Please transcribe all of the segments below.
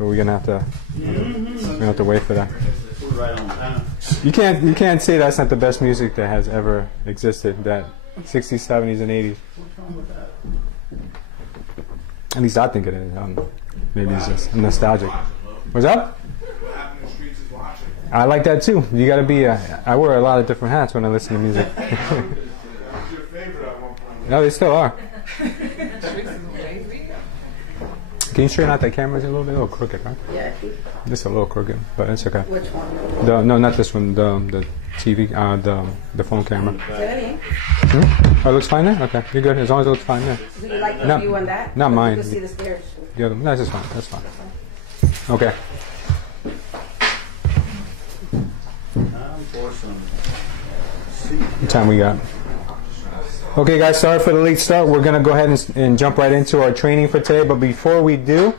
Or we're gonna have to wait for that. We're right on time. You can't say that's not the best music that has ever existed. That 60s, 70s, and 80s. What's wrong with that? At least I think it is. Maybe it's just nostalgic. What's up? What happened in the streets is watching. I like that too. You gotta be. I wear a lot of different hats when I listen to music. That was your favorite at one point. No, they still are. Can you straighten out that camera? It's a little crooked, right? Yeah. Just a little crooked, but it's okay. Which one? No, not this one. The TV, the phone camera. Really? Oh, it looks fine there. Okay, you're good. As long as it looks fine there. Do you like the No, view on that? not mine. You can see the stairs. The other, that's just fine. That's fine. Okay. Time for some What time we got? Okay, guys, sorry for the late start. We're going to go ahead and jump right into our training for today. But before we do,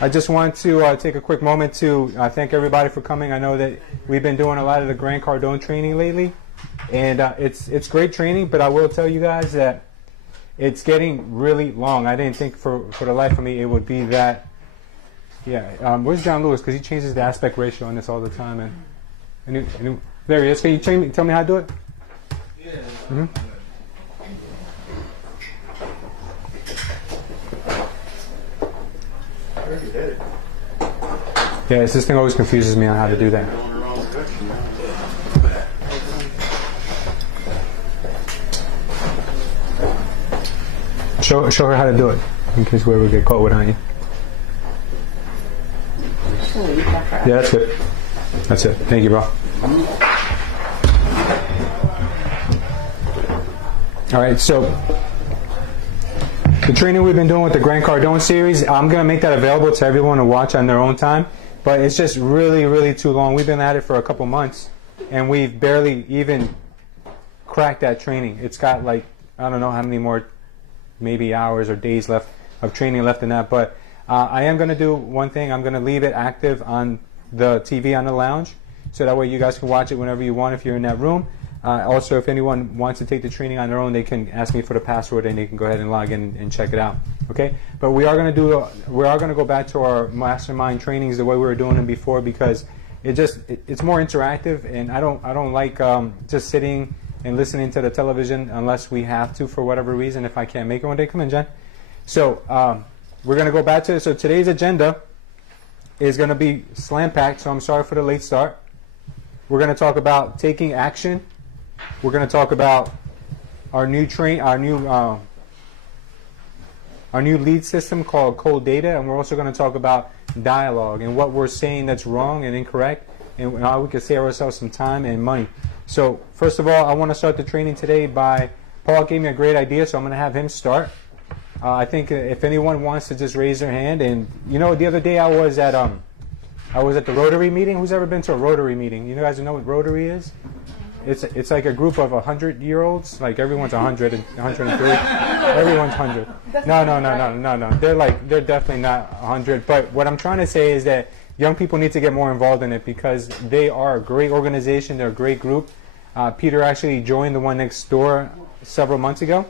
I just want to take a quick moment to thank everybody for coming. I know that we've been doing a lot of the Grant Cardone training lately, and it's great training, but I will tell you guys that it's getting really long. I didn't think for the life of me it would be that. Yeah, where's John Lewis? Because he changes the aspect ratio on this all the time. And there he is. Can you tell me how to do it? Yeah. Mm-hmm. Yeah, this thing always confuses me on how to do that. going the wrong direction now. Show her how to do it, in case we ever get caught without you. Yeah, that's good. That's it. Thank you, bro. All right, so the training we've been doing with the Grant Cardone series, I'm going to make that available to everyone to watch on their own time, but it's just really, really too long. We've been at it for a couple months, and we've barely even cracked that training. It's got like, I don't know how many more maybe hours or days left of training left in that, but I am going to do one thing. I'm going to leave it active on the TV on the lounge, so that way you guys can watch it whenever you want if you're in that room. Also, if anyone wants to take the training on their own, they can ask me for the password and they can go ahead and log in and check it out. Okay, but we are going to go back to our mastermind trainings the way we were doing them before, because it's more interactive, and I don't like just sitting and listening to the television unless we have to for whatever reason. If I can't make it one day, come in, Jen. So we're going to go back to it. So today's agenda is going to be slam packed. So I'm sorry for the late start. We're going to talk about taking action. We're going to talk about our new lead system called Cold Data, and we're also going to talk about dialogue and what we're saying that's wrong and incorrect, and how we can save ourselves some time and money. So first of all, I want to start the training today by Paul gave me a great idea, so I'm going to have him start. I think if anyone wants to just raise their hand, and you know, the other day I was at the Rotary meeting. Who's ever been to a Rotary meeting? You guys know what Rotary is? It's like a group of 100-year-olds. Like everyone's 100 and 103. Everyone's 100. No. They're definitely not 100. But what I'm trying to say is that young people need to get more involved in it, because they are a great organization. They're a great group. Peter actually joined the one next door several months ago,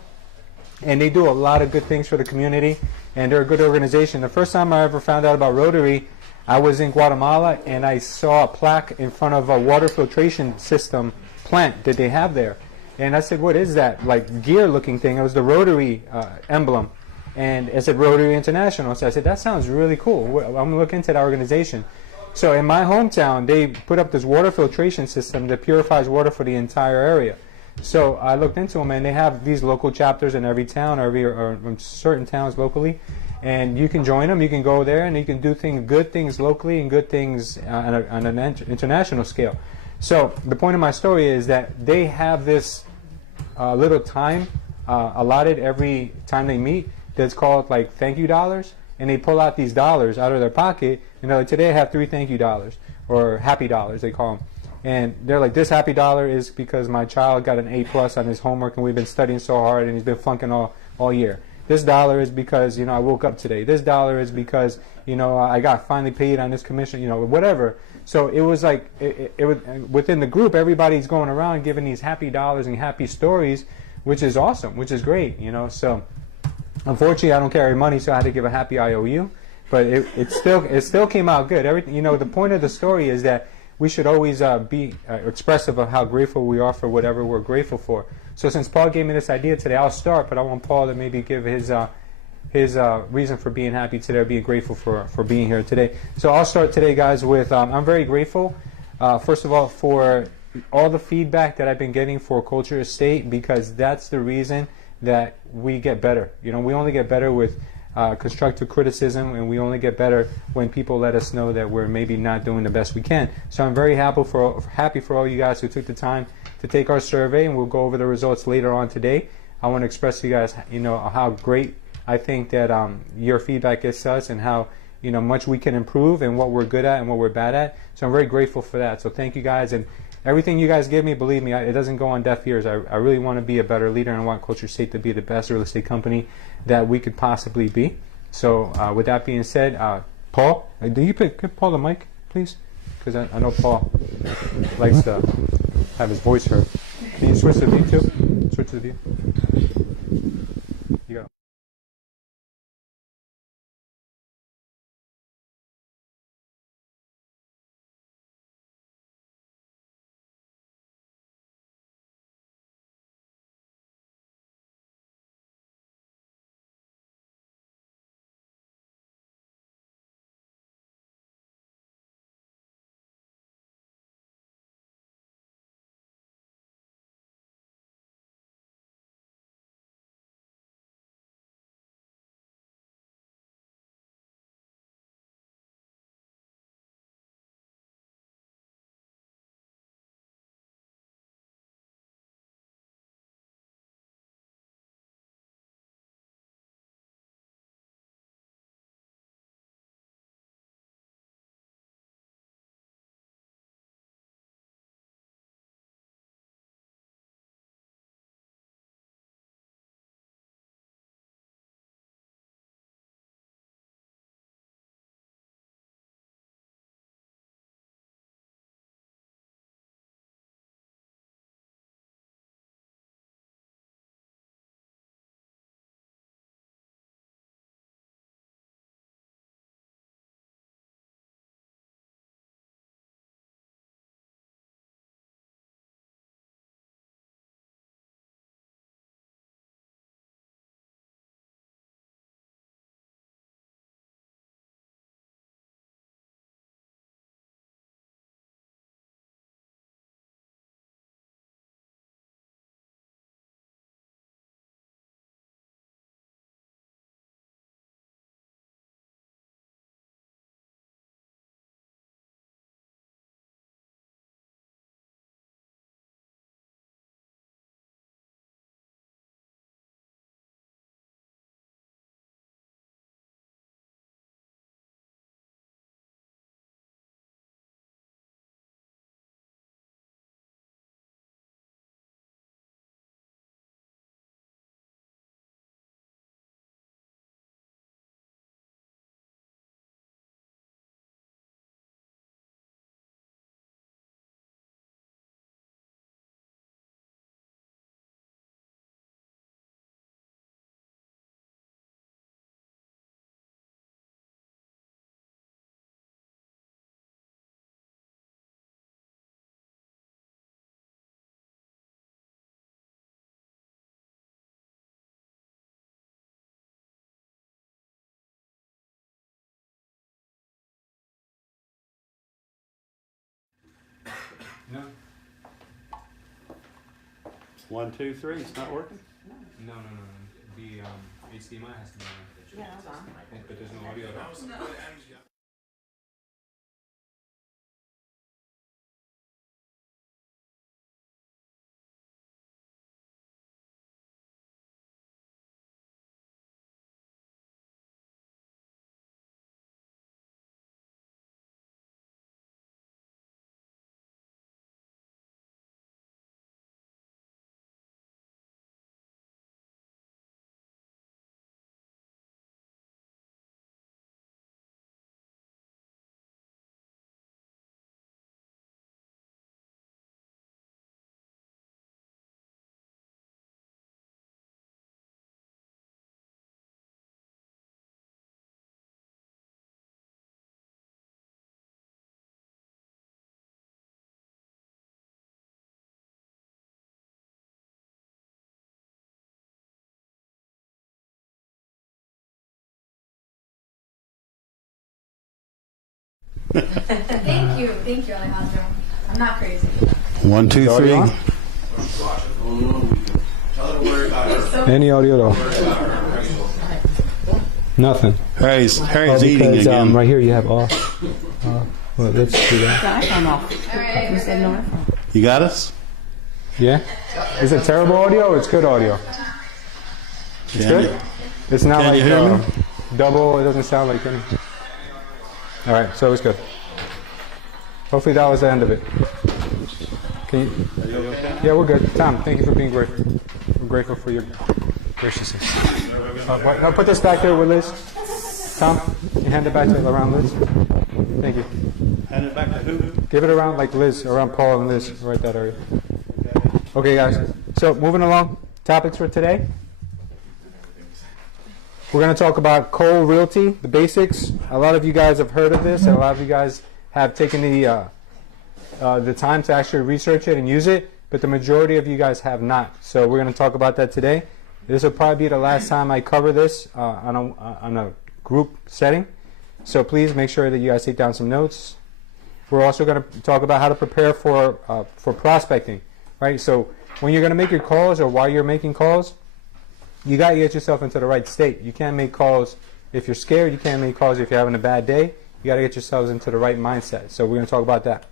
and they do a lot of good things for the community, and they're a good organization. The first time I ever found out about Rotary, I was in Guatemala, and I saw a plaque in front of a water filtration system plant that they have there, and I said, what is that, like gear looking thing? It was the Rotary emblem, and it said Rotary International. So I said, that sounds really cool. I'm going to look into that organization. So in my hometown, they put up this water filtration system that purifies water for the entire area. So I looked into them, and they have these local chapters in every town, or certain towns locally, and you can join them. You can go there, and you can do good things locally and good things on an international scale. So the point of my story is that they have this little time allotted every time they meet that's called like thank you dollars, and they pull out these dollars out of their pocket, and they're like, today I have 3 thank you dollars, or happy dollars they call them. And they're like, this happy dollar is because my child got an A+ on his homework, and we've been studying so hard, and he's been flunking all year. This dollar is because, I woke up today. This dollar is because, I got finally paid on this commission, whatever. So it was like, it was, within the group, everybody's going around giving these happy dollars and happy stories, which is awesome, which is great, So unfortunately, I don't carry money, so I had to give a happy IOU. but it still came out good. Everything, the point of the story is that we should always be expressive of how grateful we are for whatever we're grateful for. So since Paul gave me this idea today, I'll start, but I want Paul to maybe give his reason for being happy today, or being grateful for being here today. So I'll start today, guys, with I'm very grateful, first of all, for all the feedback that I've been getting for Culture Estate, because that's the reason that we get better. We only get better with constructive criticism, and we only get better when people let us know that we're maybe not doing the best we can. So I'm very happy for all you guys who took the time to take our survey, and we'll go over the results later on today. I want to express to you guys, how great I think that your feedback is to us, and how much we can improve, and what we're good at and what we're bad at. So I'm very grateful for that. So thank you guys, and everything you guys give me, believe me, it doesn't go on deaf ears. I really want to be a better leader, and I want Culture Estate to be the best real estate company that we could possibly be. So with that being said, Paul, do you give Paul the mic, please? Because I know Paul likes to have his voice heard. Can you switch the view too? Switch the view. You go. No, 1, 2, 3. It's not working. no. The HDMI has to be on. Yeah, hold on. But there's no audio. That was some good energy. Thank you, Alejandro. I'm not crazy. 1, 2, Is 3. audio on? Any audio at all? Nothing. Harry's Oh, eating because, again. right here you have off. Well, let's do that. The iPhone off. All right. You said no iPhone. You got us? Yeah? Is it terrible audio or it's good audio? It's good? It's not Can like you hear me? double, it doesn't sound like any. Alright, so it's good. Hopefully that was the end of it. Can you? Yeah, we're good. Tom, thank you for being grateful. We're grateful for your graciousness. I'll put this back there with Liz. Tom, you hand it back to around Liz. Thank you. Hand it back to who? Give it around like Liz, around Paul and Liz, right that area. Okay, guys. So moving along, topics for today. We're going to talk about Cole Realty, the basics. A lot of you guys have heard of this, and a lot of you guys have taken the time to actually research it and use it, but the majority of you guys have not. So we're going to talk about that today. This will probably be the last time I cover this on a group setting. So please make sure that you guys take down some notes. We're also going to talk about how to prepare for prospecting, right? So when you're going to make your calls or while you're making calls, you got to get yourself into the right state. You can't make calls if you're scared. You can't make calls if you're having a bad day. You got to get yourselves into the right mindset. So we're going to talk about that.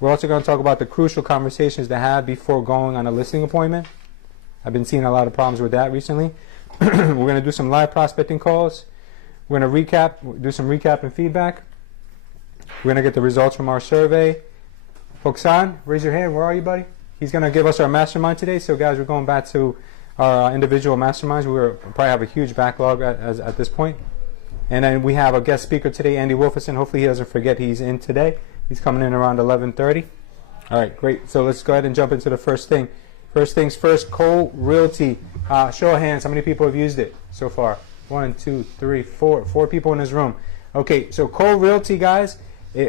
We're also going to talk about the crucial conversations to have before going on a listing appointment. I've been seeing a lot of problems with that recently. We're going to do some live prospecting calls. We're going to do some recap and feedback. We're going to get the results from our survey. Hoxan, raise your hand. Where are you, buddy? He's going to give us our mastermind today. So, guys, we're going back to our individual masterminds. We'll probably have a huge backlog at this point. And then we have a guest speaker today, Andy Wolferson. Hopefully he doesn't forget he's in today. He's coming in around 11:30. All right, great. So let's go ahead and jump into the first thing. First things first, Cole Realty. Show of hands, how many people have used it so far? 1, 2, 3, 4. 4 people in this room. Okay, so Cole Realty, guys,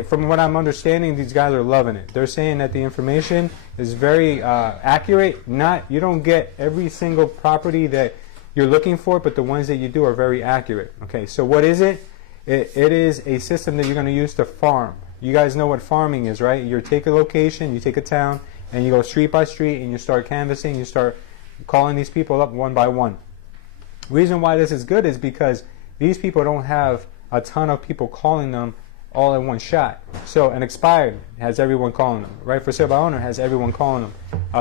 from what I'm understanding, these guys are loving it. They're saying that the information is very accurate. You don't get every single property that you're looking for, but the ones that you do are very accurate. Okay, so what is it? It is a system that you're going to use to farm. You guys know what farming is, right? You take a location, you take a town, and you go street by street, and you start canvassing, you start calling these people up one by one. Reason why this is good is because these people don't have a ton of people calling them all in one shot. So an expired has everyone calling them, right? For sale by owner has everyone calling them.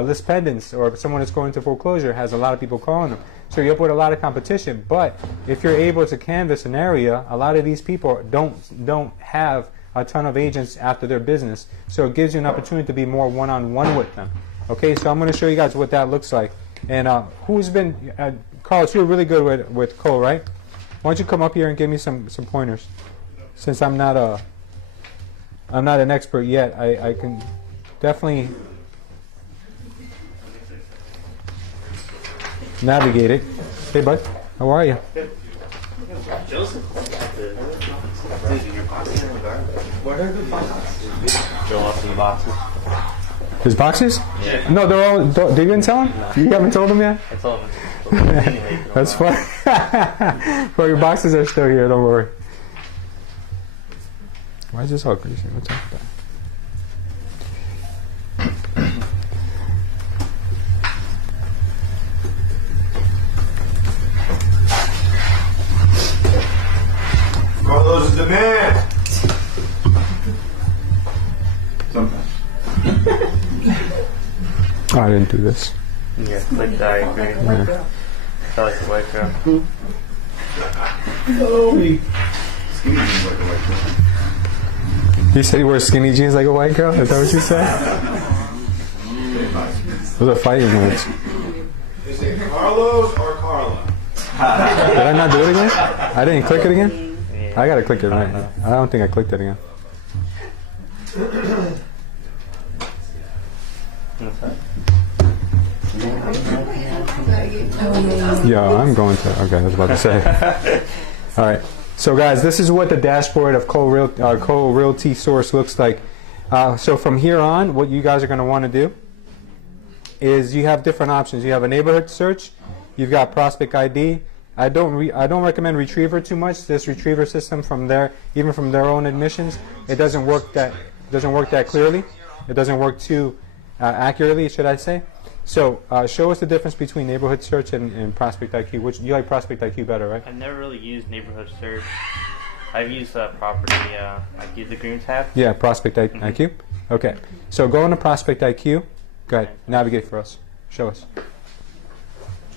List pendants or someone that's going to foreclosure has a lot of people calling them. So you're up with a lot of competition. But if you're able to canvass an area, a lot of these people don't have a ton of agents after their business. So it gives you an opportunity to be more one-on-one with them. Okay, so I'm going to show you guys what that looks like. And who's been, Carlos, you're really good with Cole, right? Why don't you come up here and give me some pointers? Since I'm not an expert yet, I can definitely navigate it. Hey, bud, how are you? Joseph. Dude, in your pocket in the garden. Where are the boxes? Joe lost some boxes. His boxes? Yeah. No, they're all. They didn't tell him. No. You haven't told him yet. I told him. That's fine. Well, your boxes are still here. Don't worry. Why is this all crazy? What's up with that? Carlos is the man. Oh, I didn't do this. Yeah, click diagram. Yeah. I like the white girl. Skinny jeans like a white girl. You said you wear skinny jeans like a white girl? Is that what you said? Those are fighting words. Is it Carlos or Carla? Did I not do it again? I didn't click it again? Yeah. I gotta click it right now. I don't think I clicked it again. What's that? Yeah, I'm going to. Okay, I was about to say. All right. So, guys, this is what the dashboard of Cole Realty Source looks like. So, from here on, what you guys are going to want to do is you have different options. You have a neighborhood search. You've got prospect ID. I don't recommend Retriever too much. This Retriever system even from their own admissions, it doesn't work that clearly. It doesn't work too accurately, should I say? So show us the difference between neighborhood search and Prospect IQ. Which you like Prospect IQ better, right? I've never really used neighborhood search. I've used property. I use the green tab. Yeah, Prospect IQ. Okay, so go into Prospect IQ. Go ahead, navigate for us. Show us.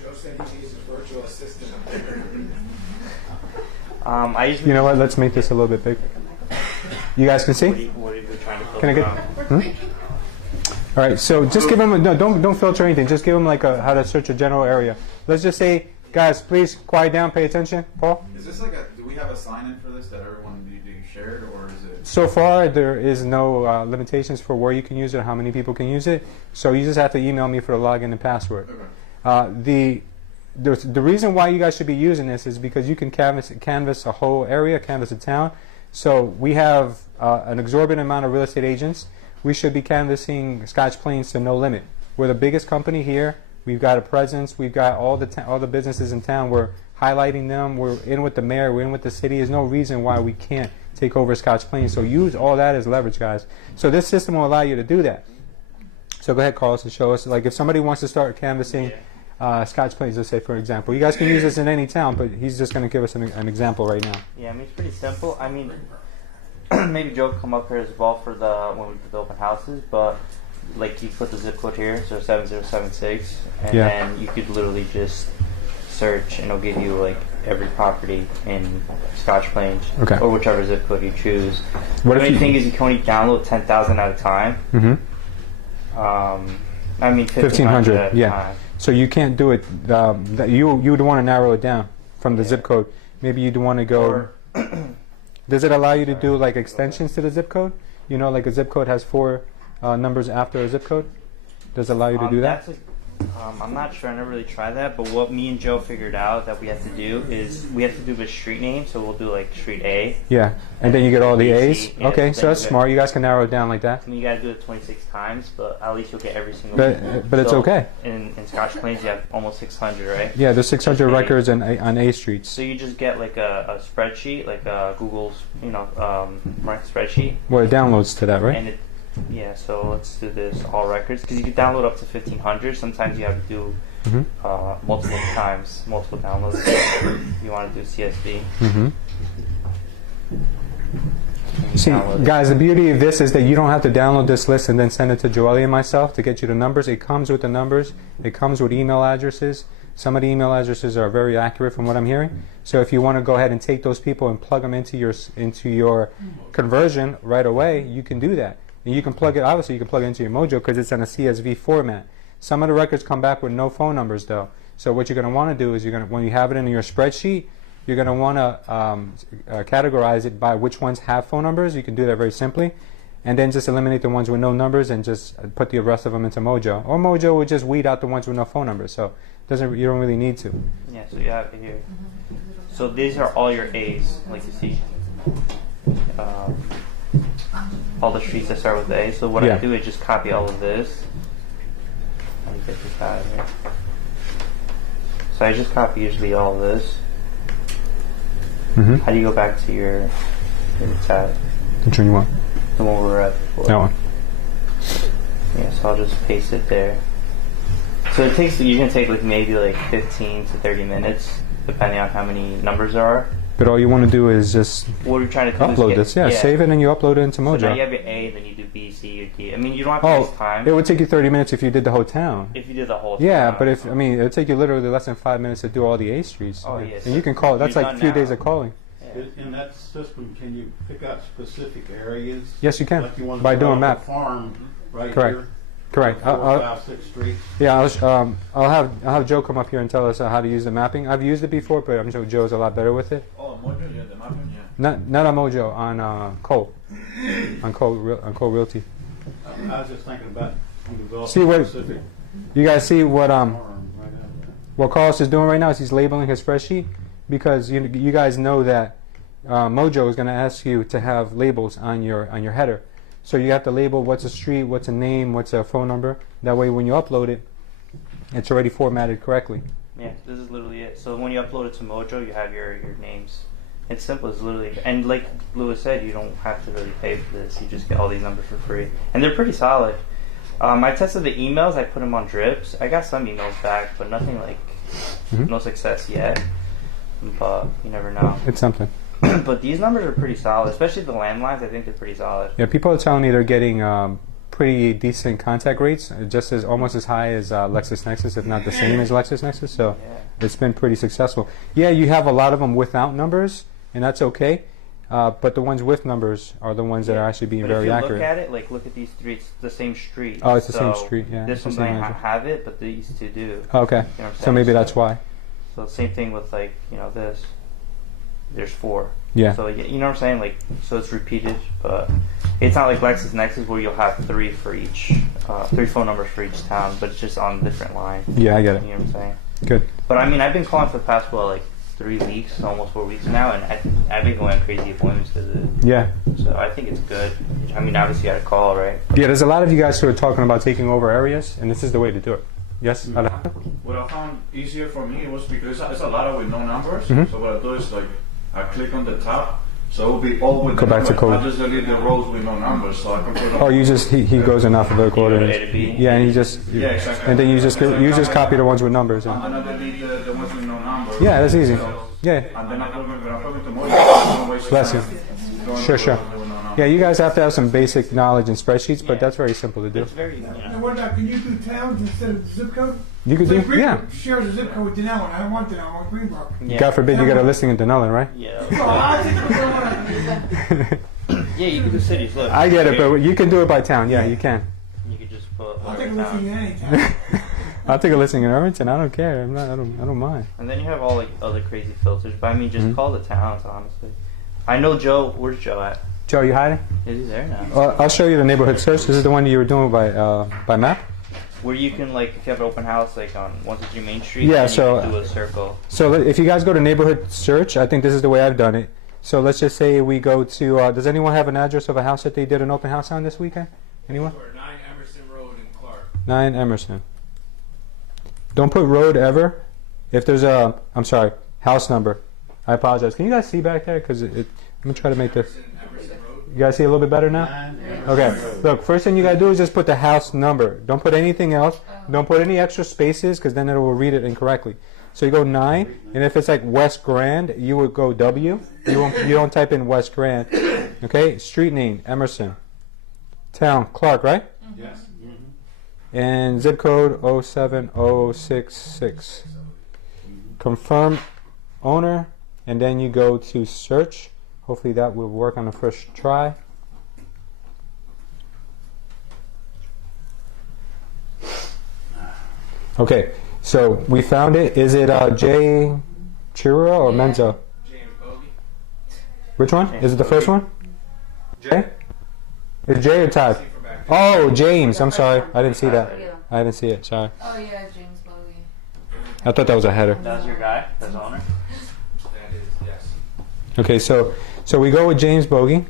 Joe said he needs a virtual assistant up there. I usually. You know what? Let's make this a little bit big. You guys can see? What are you trying to Can I filter get? All right. So just give them. No, don't filter anything. Just give them like how to search a general area. Let's just say, guys, please quiet down, pay attention. Paul. Is this like do we have a sign-in for this that everyone be shared, or is it? So far, there is no limitations for where you can use it or how many people can use it. So you just have to email me for the login and password. Okay. The reason why you guys should be using this is because you can canvas a whole area, canvas a town. So we have an exorbitant amount of real estate agents. We should be canvassing Scotch Plains to no limit. We're the biggest company here. We've got a presence. We've got all the businesses in town. We're highlighting them. We're in with the mayor. We're in with the city. There's no reason why we can't take over Scotch Plains. So use all that as leverage, guys. So this system will allow you to do that. So go ahead, Carlos, and show us. Like if somebody wants to start canvassing Scotch Plains, let's say, for example. You guys can use this in any town, but he's just going to give us an example right now. Yeah, I mean, it's pretty simple. I mean, maybe Joe will come up here as well for when we do the open houses, but like you put the zip code here, so 7076, and then you could literally just search and it'll give you like every property in Scotch Plains or whichever zip code you choose. What the only thing is you can only download 10,000 at a time. I mean 1,500 at a time. So you can't do it. You would want to narrow it down from the zip code. Maybe you'd want to go. Does it allow you to do like extensions to the zip code? You know, like a zip code has 4 numbers after a zip code. Does it allow you to do that? I'm not sure. I never really tried that. But what me and Joe figured out that we have to do is we have to do the street name. So we'll do like Street A. Yeah, and then you get all the A's. Yeah, Okay, so that's smart. You guys can narrow it down like that. I mean, you got to do it 26 times, but at least you'll get every single. But it's okay. In Scotch Plains, you have almost 600, right? Yeah, there's 600 records on A streets. So you just get like a spreadsheet, like Google's, spreadsheet. Well, it downloads to that, right? And so let's do this all records because you can download up to 1,500. Sometimes you have to do multiple downloads. If you want to do CSV. See, guys, the beauty of this is that you don't have to download this list and then send it to Joelle and myself to get you the numbers. It comes with the numbers. It comes with email addresses. Some of the email addresses are very accurate from what I'm hearing. So if you want to go ahead and take those people and plug them into your conversion right away, you can do that. And you can plug it, obviously you can plug it into your Mojo because it's in a CSV format. Some of the records come back with no phone numbers though. So what you're going to want to do is when you have it in your spreadsheet, you're going to want to categorize it by which ones have phone numbers. You can do that very simply. And then just eliminate the ones with no numbers and just put the rest of them into Mojo. Or Mojo will just weed out the ones with no phone numbers. So you don't really need to. Yeah, so you have it here. So these are all your A's, like you see. All the streets that start with A. So what I do is just copy all of this. Let me get this out of here. So I just copy usually all of this. How do you go back to your tab? Which one you want? The one we were at before. That one. Yeah, so I'll just paste it there. So you can take like maybe like 15 to 30 minutes, depending on how many numbers there are. But all you want to do is just what we're trying to do upload this. Yeah, save it and you upload it into Mojo. So now you have your A, then you do B, C, or D. I mean, you don't have to waste time. It would take you 30 minutes if you did the whole town. If you did the whole town. Yeah, but it would take you literally less than 5 minutes to do all the A streets. Oh, yes. And you can call. That's like a few days of calling. In that system, can you pick out specific areas? Yes, you can. Like you want by to doing develop map. a farm right Correct. here. Correct. 4, 5, 6 streets. Yeah, I'll have Joe come up here and tell us how to use the mapping. I've used it before, but I'm sure Joe's a lot better with it. Oh, Mojo, yeah, the mapping, Not on Mojo, on Cole, on Cole Realty. I was just thinking about developing See what specific you guys see what farm right out there. what Carlos is doing right now is he's labeling his spreadsheet because you guys know that Mojo is going to ask you to have labels on your header. So you have to label what's a street, what's a name, what's a phone number. That way when you upload it, it's already formatted correctly. Yeah, this is literally it. So when you upload it to Mojo, you have your names. It's simple. It's literally, and like Lewis said, you don't have to really pay for this. You just get all these numbers for free, and they're pretty solid. I tested the emails. I put them on drips. I got some emails back, but nothing like no success yet. But you never know. It's something. But these numbers are pretty solid, especially the landlines. I think they're pretty solid. Yeah, people are telling me they're getting pretty decent contact rates, just as almost as high as LexisNexis, if not the same as LexisNexis. So Yeah. it's been pretty successful. Yeah, you have a lot of them without numbers, and that's okay. But the ones with numbers are the ones that are actually being But very if you accurate. look at it, like look at these three, it's the same street. Oh, it's the same So street, yeah, This it's the one same might address. have it, but these two do. Okay, You know what I'm so saying? maybe that's why. So same thing with like this. There's 4. Yeah. So you know what I'm saying? Like so it's repeated, but it's not like LexisNexis where you'll have 3 for each, 3 phone numbers for each town, but it's just on different lines. Yeah, I get You it. know what I'm saying? Good. But I mean, I've been calling for the past 3 weeks, almost 4 weeks now, and I've been going on crazy appointments because of it. Yeah. So I think it's good. I mean, obviously you had a call, right? Yeah, there's a lot of you guys who are talking about taking over areas, and this is the way to do it. Yes, Alejandro? What I found easier for me was because it's a lot of with no numbers. Mhm. So what I do is like I click on the top, so it will be all with Go the back to numbers. code. I just delete the rows with no numbers, so I can put. Oh, you just he goes in alphabetical order. You go to A to B? Yeah, and you just Yeah, exactly. and then you just copy the ones with numbers. I'm Yeah, gonna delete the ones with no numbers. yeah, that's easy. So- Yeah, And then I'm going to Mojo. Bless you. Sure, sure. Yeah, you guys have to have some basic knowledge in spreadsheets, but that's very simple to do. It's very, Now, what about, can you do towns instead of zip code? You could So do, Greenbrook yeah. shares a zip code with Denellen. I don't want Denellen, I want Greenbrook. yeah. God forbid you get a listing in Denellen, right? Yeah. Well, I think we're going Yeah, you can do cities. Look. I get it, but you can do it by town. Yeah, you can. You could just put I'll take a whatever listing in town. any town. I'll take a listing in Irvington. I don't care. I don't mind. And then you have all like other crazy filters. But I mean, just call the towns, honestly. I know Joe. Where's Joe at? Joe, you hiding? Is he there now? I'll show you the neighborhood search. This is the one you were doing by map. Where you can like, if you have an open house like on 123 Main Street, Yeah, then so- you can do a circle. So if you guys go to neighborhood search, I think this is the way I've done it. So let's just say we go to. Does anyone have an address of a house that they did an open house on this weekend? Anyone? 9 Emerson Road in Clark. 9 Emerson. Don't put road ever. If there's a, I'm sorry, house number. I apologize. Can you guys see back there? Because I'm gonna try to make this. Emerson Road. You guys see a little bit better now? Okay. Look, first thing you gotta do is just put the house number. Don't put anything else. Don't put any extra spaces because then it will read it incorrectly. So you go 9, and if it's like West Grand, you would go W. You don't type in West Grand. Okay. Street name Emerson. Town Clark, right? Yes. And zip code 07066. Confirm owner, and then you go to search. Hopefully that will work on the first try. Okay, so we found it. Is it J Chura or Menzo? James Bogey. Which one? Is it the first one? J? Is J or Todd? See from back. Oh, James. I'm sorry. I didn't see that. I didn't see it. Sorry. Oh yeah, James Bogey. I thought that was a header. That's your guy. That's owner. That is, yes. Okay, so we go with James Bogey,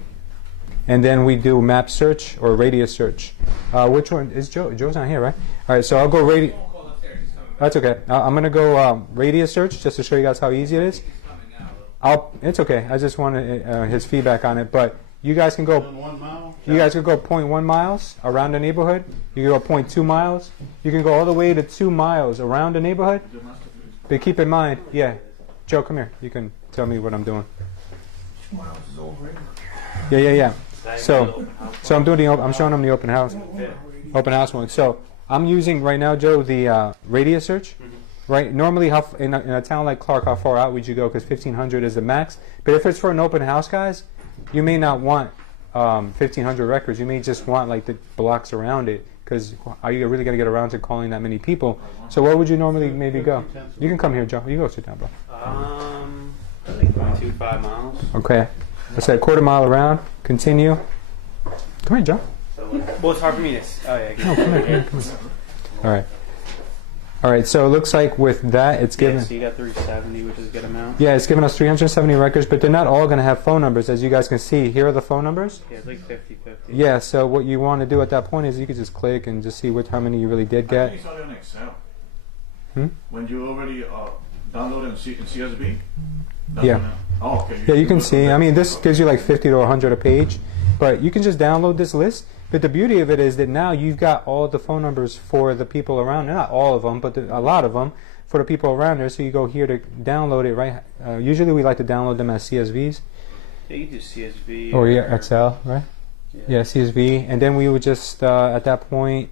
and then we do map search or radius search. Which one is Joe? Joe's not here, right? All right, so I'll go radius. Phone call upstairs. He's coming back. That's okay. I'm gonna go radius search just to show you guys how easy it is. He's coming now. It's okay. I just wanted his feedback on it, but you guys can go. 1 mile? You guys could go 0.1 miles around the neighborhood. You can go 0.2 miles. You can go all the way to 2 miles around the neighborhood. But keep in mind, yeah, Joe, come here. You can tell me what I'm doing. 2 miles is old Greenbrook. Yeah. So I'm doing I'm showing them the open house one. So I'm using right now, Joe, the radius search. Right. Normally, in a town like Clark, how far out would you go? Because 1,500 is the max. But if it's for an open house, guys, you may not want 1,500 records. You may just want like the blocks around it. Because are you really gonna get around to calling that many people? So where would you normally maybe go? You can come here, Joe. You go sit down, bro. I think 0.25 miles. Okay. I said quarter mile around. Continue. Come here, Joe. Well, it's hard for me to. Oh, yeah. No, come here. All right. All right. So it looks like with that, it's given. So you got 370, which is a good amount. Yeah, it's given us 370 records, but they're not all going to have phone numbers, as you guys can see. Here are the phone numbers. Yeah, it's like 50-50. Yeah. So what you want to do at that point is you could just click and just see how many you really did I get. think it's all in Excel. When you already download in CSV? Yeah. Oh, okay. Yeah, you can do it see. from I mean, there. this gives you like 50 to 100 a page, but you can just download this list. But the beauty of it is that now you've got all the phone numbers for the people around. Not all of them, but a lot of them for the people around there. So you go here to download it, right? Usually we like to download them as CSVs Yeah, you can do CSV or yeah, Excel, right? Yeah, CSV, and then we would just at that point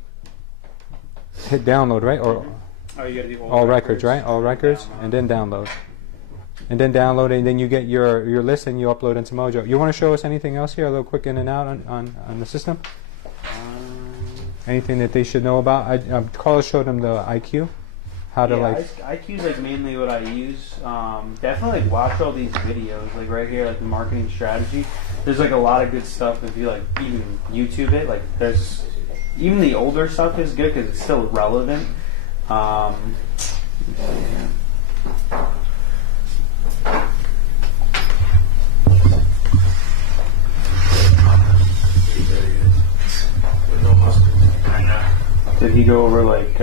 hit download, right? Or Oh, you gotta do all records, right? All records, and then download. And then download it, and then you get your list and you upload into Mojo. You want to show us anything else here? A little quick in and out on the system? Anything that they should know about? Carlos showed them the IQ. How to IQ's like mainly what I use. Definitely like watch all these videos, like right here, like the marketing strategy. There's like a lot of good stuff if you like even YouTube it. Like there's even the older stuff is good because it's still relevant. Did he go over like?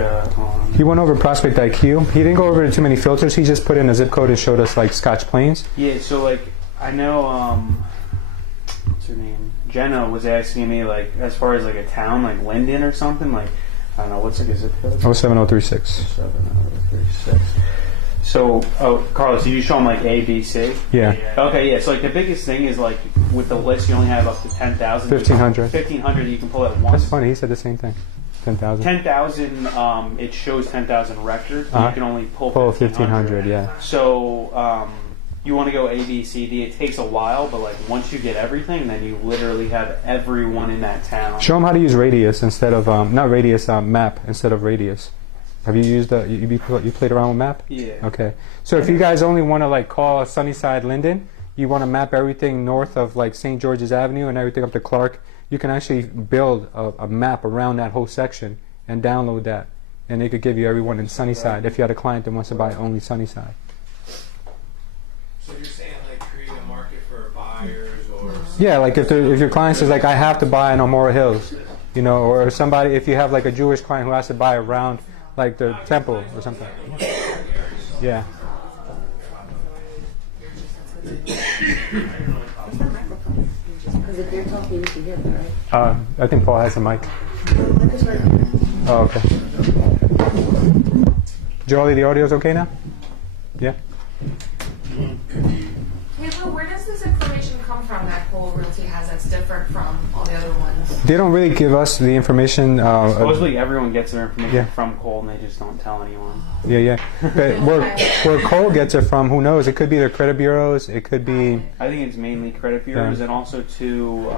He went over Prospect IQ. He didn't go over too many filters. He just put in a zip code and showed us like Scotch Plains. Yeah, so like I know what's her name? Jenna was asking me like as far as like a town like Linden or something, like I don't know, what's like a zip code? 07036. 7036. So Carlos, did you show him like A, B, C? Yeah. Okay, yeah. So like the biggest thing is like with the list you only have up to 10,000. 1,500. 1,500 you can pull at once. That's funny. He said the same thing. 10,000. 10,000 it shows 10,000 records. Uh-huh. You can only pull Pull 1,500. 1,500, yeah. So you want to go A, B, C, D. It takes a while, but like once you get everything, then you literally have everyone in that town. Show him how to use Radius instead of, not Radius, Map instead of Radius. Have you used you played around with Map? Yeah. Okay. So if you guys only want to like call Sunnyside Linden, you want to map everything north of like St. George's Avenue and everything up to Clark, you can actually build a map around that whole section and download that. And they could give you everyone in Sunnyside if you had a client that wants to buy only Sunnyside. So you're saying like create a market for buyers or Yeah, like if your client says like I have to buy in Elmora Hills, you know, or somebody, if you have like a Jewish client who has to buy around like the temple or something. Yeah. Because if you're talking, you can hear them, right? I think Paul has a mic. Oh, okay. Jolie, the audio's okay now? Yeah? Hey, Lou, where does this information come from that Cole Realty has that's different from all the other ones? They don't really give us the information. Supposedly everyone gets their information Yeah. from Cole and they just don't tell anyone. Yeah. But where Cole gets it from, who knows? It could be their credit bureaus. It could be... I think it's mainly credit bureaus Yeah. and also too,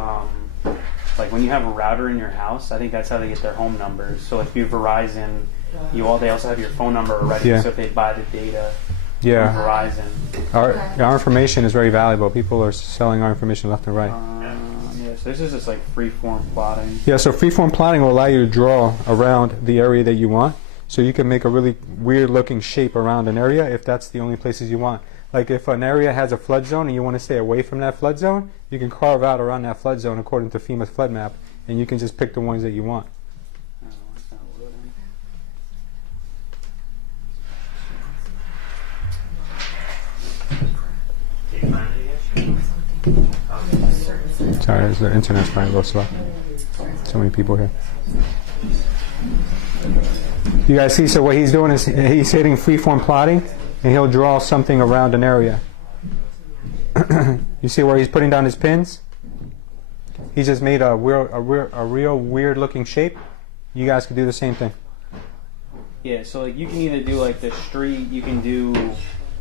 like when you have a router in your house, I think that's how they get their home numbers. So if you have Verizon, they also have your phone number already. Yeah. So if they buy the data from Yeah. Verizon. Our information is very valuable. People are selling our information left and right. Yeah, so this is just like free form plotting. Yeah, so freeform plotting will allow you to draw around the area that you want. So you can make a really weird looking shape around an area if that's the only places you want. Like if an area has a flood zone and you want to stay away from that flood zone, you can carve out around that flood zone according to FEMA's flood map, and you can just pick the ones that you want. Oh, it's not loading. Sorry, the internet's trying to go slow. So many people here. You guys see, so what he's doing is he's hitting freeform plotting, and he'll draw something around an area. You see where he's putting down his pins? He just made a real weird looking shape. You guys could do the same thing. Yeah, so like you can either do like the street, you can do,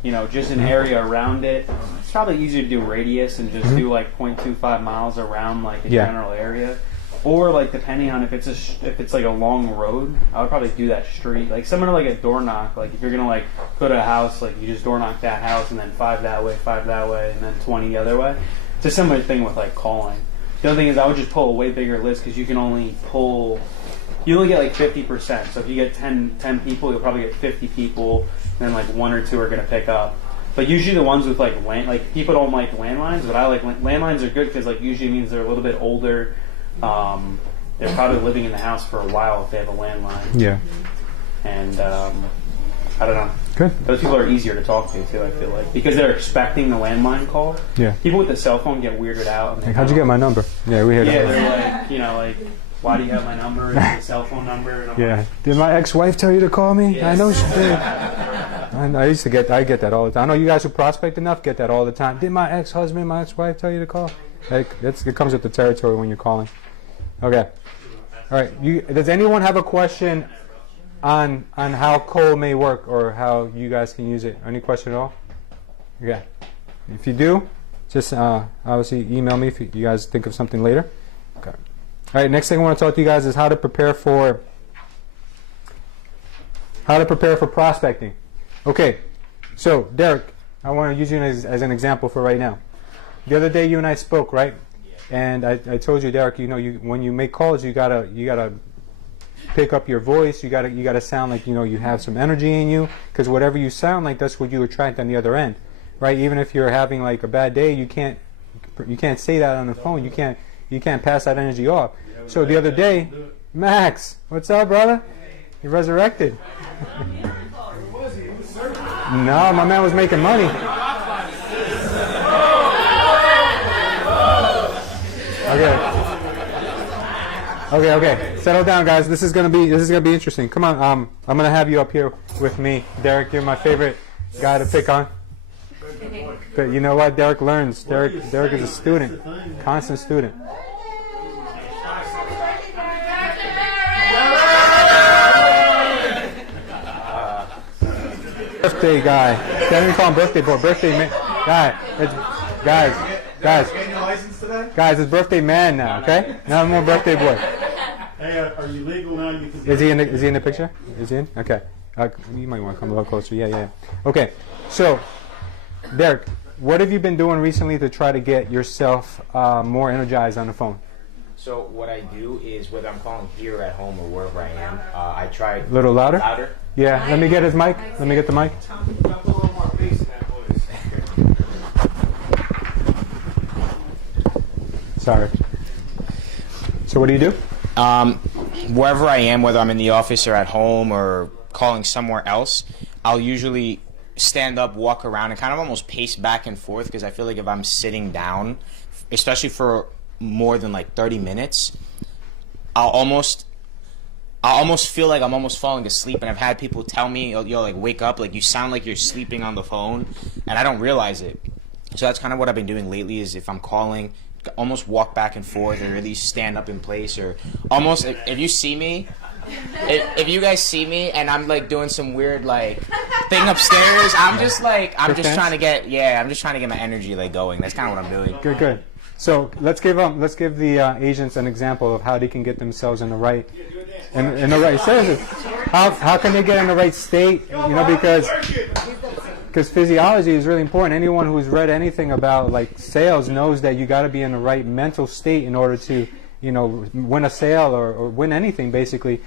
you know, just an area around it. It's probably easier to do radius and just do like 0.25 miles around like a general area. Or like depending on if it's like a long road, I would probably do that street. Like similar to like a door knock. Like if you're gonna like go to a house, like you just door knock that house and then 5 that way, 5 that way, and then 20 the other way. It's a similar thing with like calling. The other thing is I would just pull a way bigger list because you can only pull. You only get like 50%. So if you get 10 people, you'll probably get 50 people, and then like 1 or 2 are gonna pick up. But usually the ones with like people don't like landlines, but I like landlines are good because like usually means they're a little bit older. They're probably living in the house for a while if they have a landline. Yeah. And I don't know. Good. Those people are easier to talk to too. I feel like because they're expecting the landline call. Yeah. People with the cell phone get weirded out. Like, how'd you get my number? Yeah, we hear Yeah, that. they're like, you know, like, why do you have my number? It's a cell phone number. And I'm Yeah. like, Did my ex-wife tell you to call me? Yes. I know she did. I get that all the time. I know you guys who prospect enough get that all the time. Did my ex-husband, my ex-wife tell you to call? Like, it comes with the territory when you're calling. Okay. All right. Does anyone have a question on how coal may work or how you guys can use it? Any question at all? Okay. If you do, just obviously email me if you guys think of something later. Okay. All right. Next thing I want to talk to you guys is how to prepare for prospecting. Okay. So Derek, I want to use you as an example for right now. The other day you and I spoke, right? And I told you, Derek, when you make calls, you gotta pick up your voice. You gotta sound like you have some energy in you, because whatever you sound like, that's what you attract on the other end, right? Even if you're having like a bad day, you can't say that on the phone. You can't pass that energy off. So the other day, Max, what's up, brother? You resurrected. No, my man was making money. Okay. Settle down, guys. This is gonna be interesting. Come on. I'm gonna have you up here with me, Derek. You're my favorite guy to pick on. But you know what? Derek learns. Derek is a student, constant student. Birthday guy. Can't even call him birthday boy. Birthday man. Guys, it's birthday man now. Okay, not more birthday boy. Hey, are you legal now? You can. Is he in the picture? Is he in? Okay. You might want to come a little closer. Yeah. Okay. So, Derek, what have you been doing recently to try to get yourself more energized on the phone? So what I do is whether I'm calling here at home or wherever I am, I try A little louder? louder. Yeah. Let me get his mic. Let me get the mic. Sorry. So what do you do? Wherever I am, whether I'm in the office or at home or calling somewhere else, I'll usually stand up, walk around, and kind of almost pace back and forth, because I feel like if I'm sitting down, especially for more than like 30 minutes, I'll almost feel like I'm almost falling asleep. And I've had people tell me, yo, like, wake up, like, you sound like you're sleeping on the phone, and I don't realize it. So that's kind of what I've been doing lately, is if I'm calling, almost walk back and forth, or at least stand up in place, or almost, if you see me, if you guys see me and I'm like doing some weird like thing upstairs, I'm just trying to get my energy like going. That's kind of what I'm doing. Good. So let's give the agents an example of how they can get themselves in the right seriously. How can they get in the right state? Because physiology is really important. Anyone who's read anything about like sales knows that you got to be in the right mental state in order to win a sale or win anything, basically.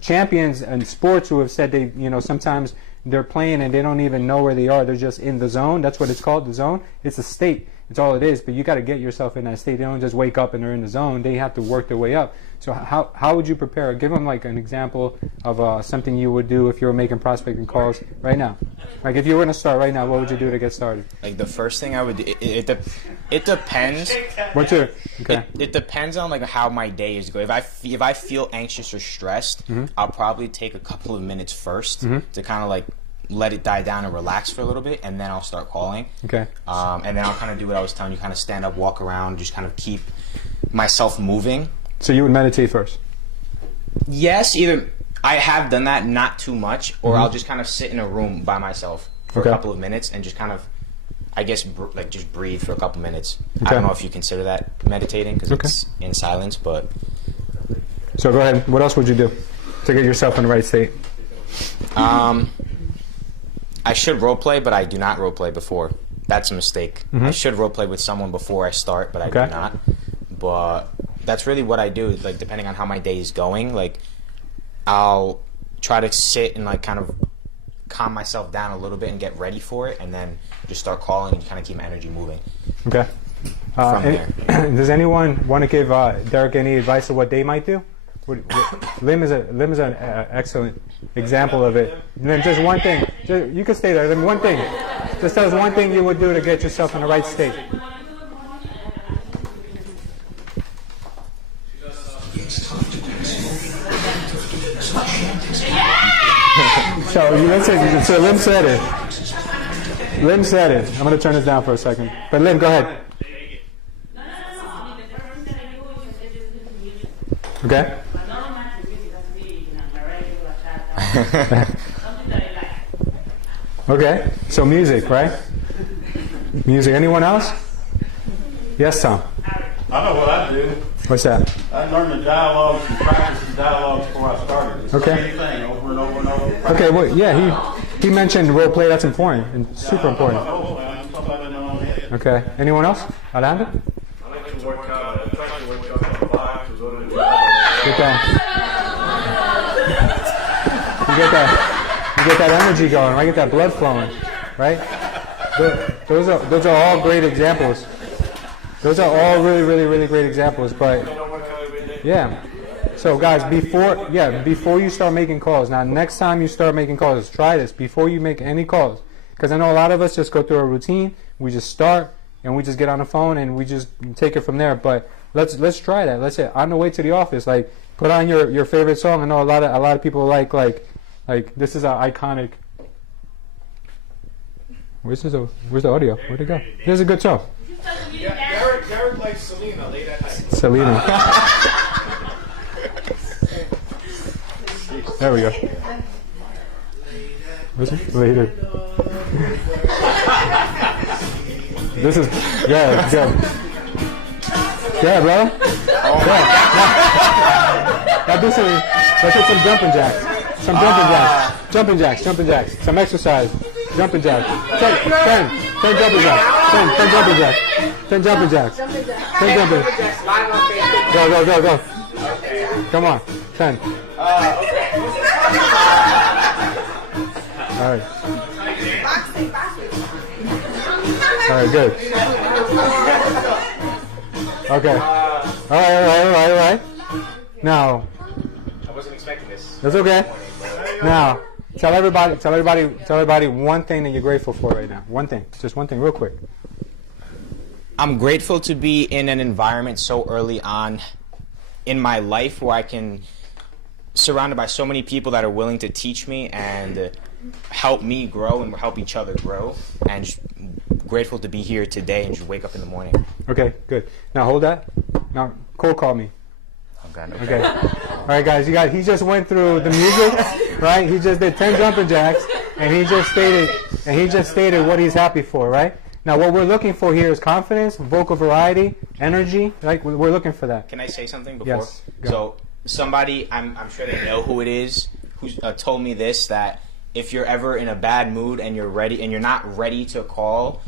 Champions in sports who have said they sometimes they're playing and they don't even know where they are. They're just in the zone. That's what it's called, the zone. It's a state. It's all it is. But you got to get yourself in that state. They don't just wake up and they're in the zone. They have to work their way up. So how would you prepare? Give them like an example of something you would do if you were making prospecting calls right now. Like if you were going to start right now, what would you do to get started? Like the first thing I would do, it depends. What's your okay? It depends on like how my day is going. If I feel anxious or stressed, I'll probably take a couple of minutes first to kind of like let it die down and relax for a little bit, and then I'll start calling. Okay. And then I'll kind of do what I was telling you, kind of stand up, walk around, just kind of keep myself moving. So you would meditate first? Yes, either I have done that, not too much, or I'll just kind of sit in a room by myself for a couple of minutes and just kind of, I guess, just breathe for a couple minutes. I don't know if you consider that meditating because it's in silence, but... So go ahead. What else would you do to get yourself in the right state? I should role play, but I do not role play before. That's a mistake. I should role play with someone before I start, but I do not. But that's really what I do. Like depending on how my day is going, like I'll try to sit and like kind of calm myself down a little bit and get ready for it, and then just start calling and kind of keep my energy moving. Okay. Does anyone want to give Derek any advice of what they might do? Lim is an excellent example of it. Lim, just one thing. You can stay there. Lim, one thing. Just tell us one thing you would do to get yourself in the right state. So you listen. So Lim said it. Lim said it. I'm going to turn this down for a second. But Lim, go ahead. Okay. Okay. So music, right? Music. Anyone else? Yes, Tom. I know what I do. What's that? I learned the dialogues and practice the dialogues before I started. It's Okay. the same thing over and over and over. Okay. Well, yeah. He mentioned role play. That's important and super important. I'm talking about it in my own head. Okay. Anyone else? Alejandro? I like to work out. Try to work out on box. Get that. You get that energy going, right? Get that blood flowing, right? Those are all great examples. Those are all really great examples. But yeah. So guys, before you start making calls, now next time you start making calls, try this before you make any calls, because I know a lot of us just go through a routine. We just start and we just get on the phone and we just take it from there. But let's try that. Let's say on the way to the office, like put on your favorite song. I know a lot of people like this is an iconic. Where's the audio? Where'd it go? This is a good song. Derek likes Selena late at night. Selena. There we go. What's it? Later. This is good. Yeah, bro. Yeah. Now do some. Let's hit some jumping jacks. Jumping jacks. Some exercise. Jumping jacks. 10 jumping jacks. 10 jumping jacks. 10 jumping jacks. 10 jumping. Go. Come on. 10. All right. All right, good. Okay. All right. Now, I wasn't expecting this. that's okay. Now, tell everybody one thing that you're grateful for right now. One thing, just one thing, real quick. I'm grateful to be in an environment so early on in my life where I can surrounded by so many people that are willing to teach me and help me grow and help each other grow, and just grateful to be here today and just wake up in the morning. Okay, good. Now hold that. Now cold call me. Okay. All right, guys. He just went through the music, right? He just did 10 jumping jacks, and he just stated what he's happy for, right? Now, what we're looking for here is confidence, vocal variety, energy. Right? We're looking for that. Can I say something before? Yes. Go. So somebody, I'm sure they know who it is, who told me this, that if you're ever in a bad mood and you're not ready to call,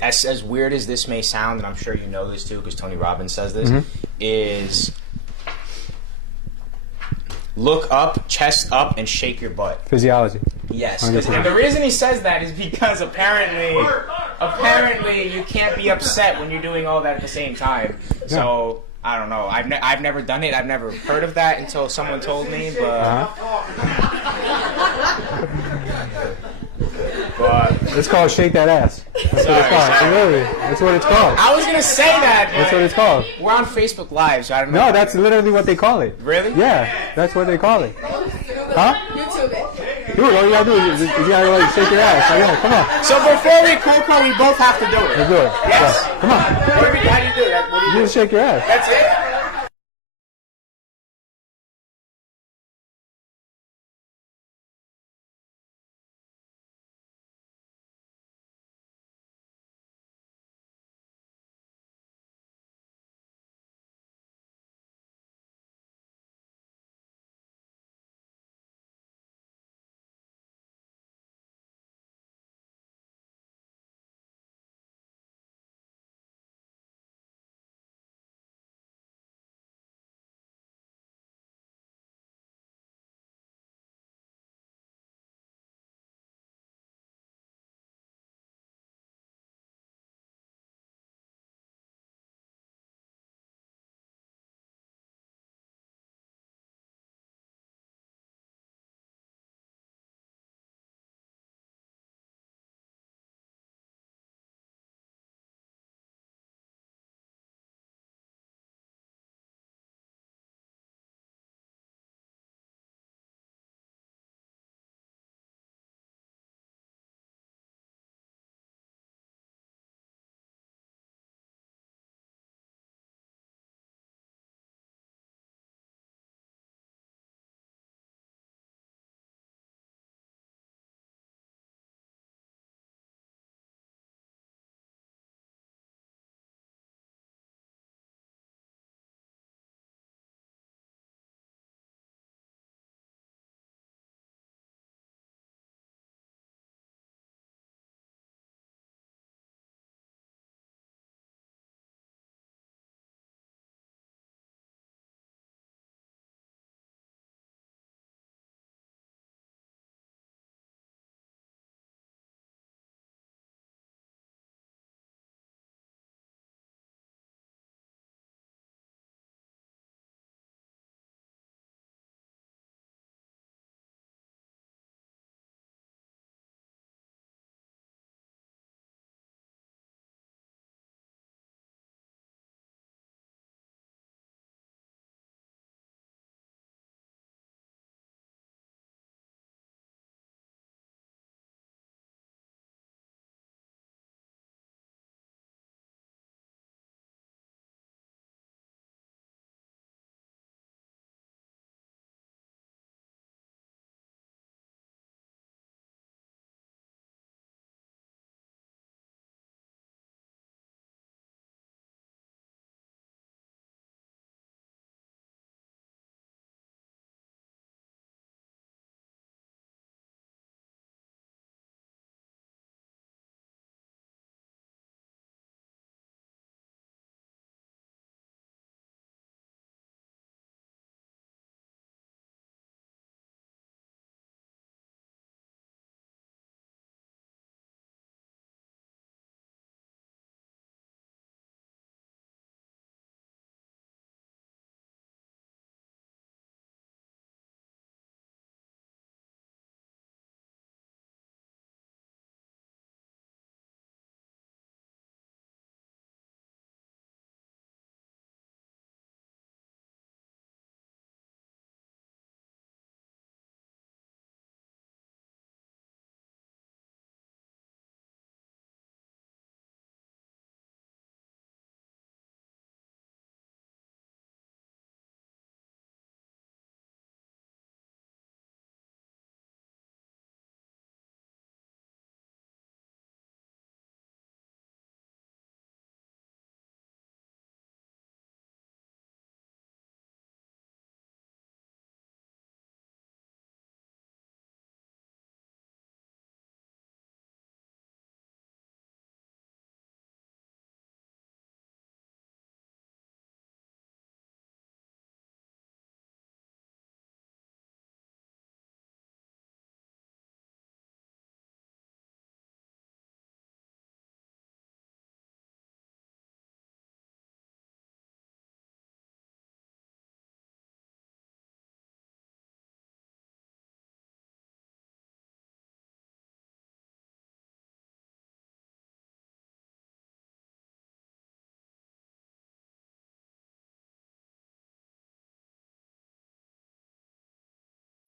as weird as this may sound, and I'm sure you know this too because Tony Robbins says this, is look up, chest up, and shake your butt. Physiology. Yes. 100%. And the reason he says that is because apparently you can't be upset when you're doing all that at the same time. So I don't know. I've never done it. I've never heard of that until someone told me. But it's called shake that ass. That's what it's called. Really, that's what it's called. I was gonna say that. That's what it's called. We're on Facebook Live, so I don't know. No, that's literally what they call it. Really? Yeah, that's what they call it. Huh? YouTube it. Dude, all you gotta do is you gotta like shake your ass. Like, yeah, come on. So before we cold call, we both have to do it. Let's do it. Yes. Come on. How do you do that? What do you You just shake your ass. That's it.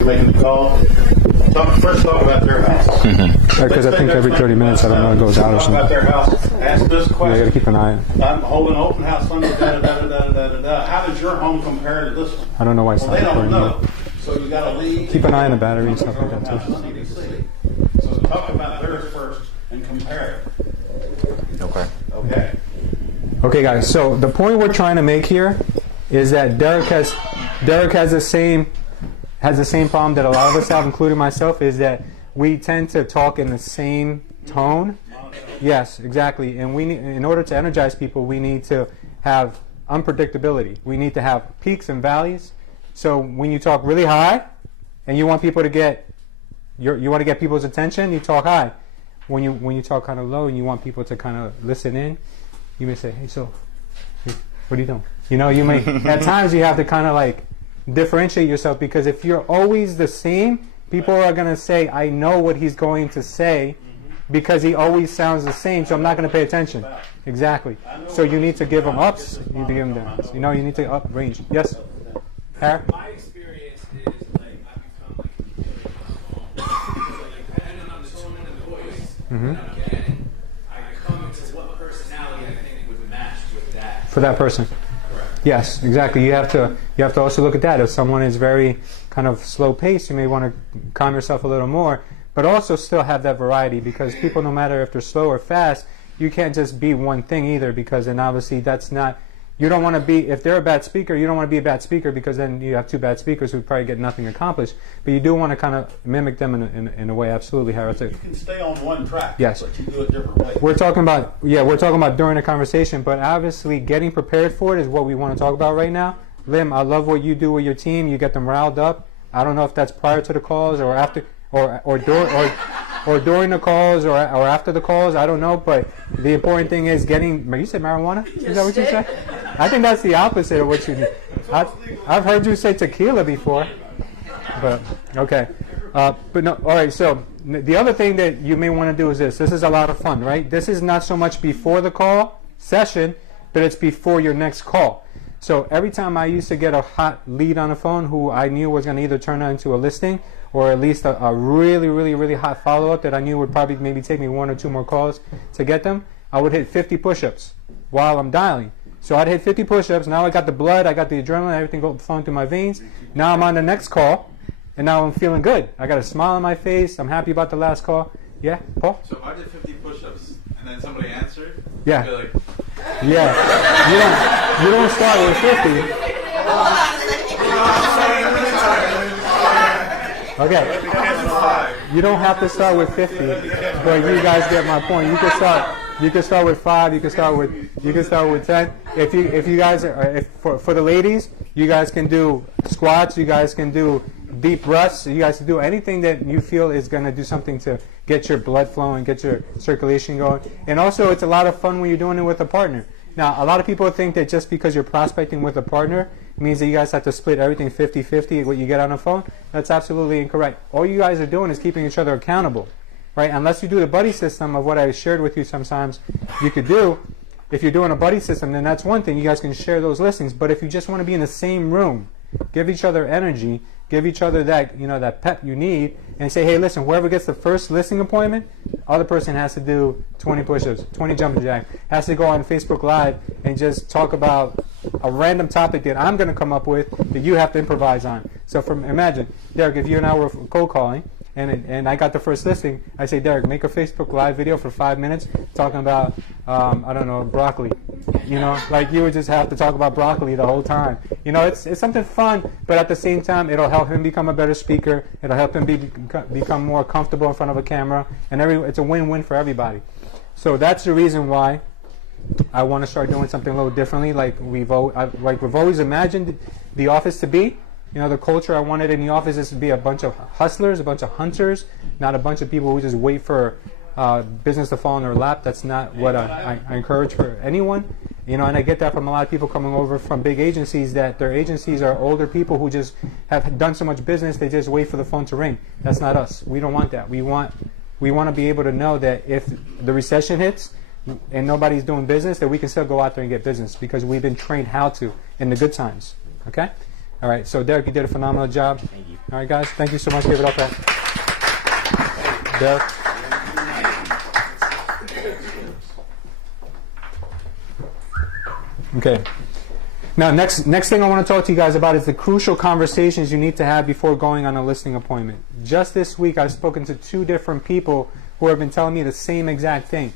making the call. First talk about their house. Because I think every 30 minutes, I don't know, it goes out or Talk about something. their house. Ask this Yeah, you question. gotta keep an eye on it. I'm holding an open house Sunday, da-da-da-da-da-da-da. How does your home compare to this one? I don't know why it's Well, not they don't recording. know. So you gotta leave. Keep an eye on the battery and stuff like that, too. So talk about theirs first and compare it. Okay. Okay. Okay, guys. So the point we're trying to make here is that Derek has the same problem that a lot of us have, including myself, is that we tend to talk in the same tone. Yes, exactly. And we need, in order to energize people, we need to have unpredictability. We need to have peaks and valleys. So when you talk really high, and you want people to get you want to get people's attention, you talk high. When you talk kind of low and you want people to kind of listen in, you may say, "Hey, so what are you doing?" You know, you may at times you have to kind of like differentiate yourself, because if you're always the same, people are going to say, "I know what he's going to say," because he always sounds the same, so I'm not going to pay attention. Exactly. So you need to give them ups, you need to give them downs. You know, you need to up range. Yes, Harry? My experience is like I become like a computer on the phone. So like depending on the tone and the voice that I'm getting, I come into what personality I think would match with that. For that person. Yes, exactly. You have to also look at that. If someone is very kind of slow paced, you may want to calm yourself a little more, but also still have that variety, because people, no matter if they're slow or fast, you can't just be one thing either, because then obviously that's not, you don't want to be, if they're a bad speaker, you don't want to be a bad speaker, because then you have two bad speakers who probably get nothing accomplished. But you do want to kind of mimic them in a way. Absolutely, Harold. You can stay on one track, Yes. but you do it different ways. We're talking about during the conversation, but obviously getting prepared for it is what we want to talk about right now. Lim, I love what you do with your team. You get them riled up. I don't know if that's prior to the calls or after, or during the calls or after the calls. I don't know, but the important thing is getting. You said marijuana? Is that what you said? I think that's the opposite of what you do. I've heard you say tequila before, but okay. But no, all right. So the other thing that you may want to do is this. This is a lot of fun, right? This is not so much before the call session, but it's before your next call. So every time I used to get a hot lead on the phone who I knew was going to either turn into a listing or at least a really, really, really hot follow-up that I knew would probably maybe take me 1 or 2 more calls to get them, I would hit 50 push-ups while I'm dialing. So I'd hit 50 push-ups. Now I got the blood, I got the adrenaline, everything flowing through my veins. Now I'm on the next call, and now I'm feeling good. I got a smile on my face. I'm happy about the last call. Yeah, Paul? So if I did 50 push-ups and then somebody answered, Yeah. I'd be like, Yeah. You don't start with 50. Okay. You don't have to start with 50, but you guys get my point. You can start with 5. You can start with 10. If you guys are, for the ladies, you guys can do squats. You guys can do deep breaths. You guys can do anything that you feel is going to do something to get your blood flowing, get your circulation going. And also, it's a lot of fun when you're doing it with a partner. Now, a lot of people think that just because you're prospecting with a partner means that you guys have to split everything 50-50 what you get on the phone. That's absolutely incorrect. All you guys are doing is keeping each other accountable, right? Unless you do the buddy system of what I shared with you sometimes you could do. If you're doing a buddy system, then that's one thing. You guys can share those listings. But if you just want to be in the same room, give each other energy, give each other that, that pep you need, and say, hey, listen, whoever gets the first listing appointment, other person has to do 20 push-ups, 20 jumping jacks, has to go on Facebook Live and just talk about a random topic that I'm going to come up with that you have to improvise on. So imagine, Derek, if you and I were cold calling, and I got the first listing, I say, Derek, make a Facebook Live video for 5 minutes talking about, I don't know, broccoli. Like you would just have to talk about broccoli the whole time. It's something fun, but at the same time, it'll help him become a better speaker. It'll help him become more comfortable in front of a camera, and it's a win-win for everybody. So that's the reason why I want to start doing something a little differently, like we've always imagined the office to be. The culture I wanted in the office is to be a bunch of hustlers, a bunch of hunters, not a bunch of people who just wait for business to fall in their lap. That's not what I encourage for anyone. And I get that from a lot of people coming over from big agencies, that their agencies are older people who just have done so much business, they just wait for the phone to ring. That's not us. We don't want that. We want to be able to know that if the recession hits and nobody's doing business, that we can still go out there and get business because we've been trained how to in the good times. Okay? All right, so Derek, you did a phenomenal job. Thank you. All right, guys, thank you so much. Give it up, Derek. Okay. Now, next thing I want to talk to you guys about is the crucial conversations you need to have before going on a listing appointment. Just this week, I've spoken to 2 different people who have been telling me the same exact thing.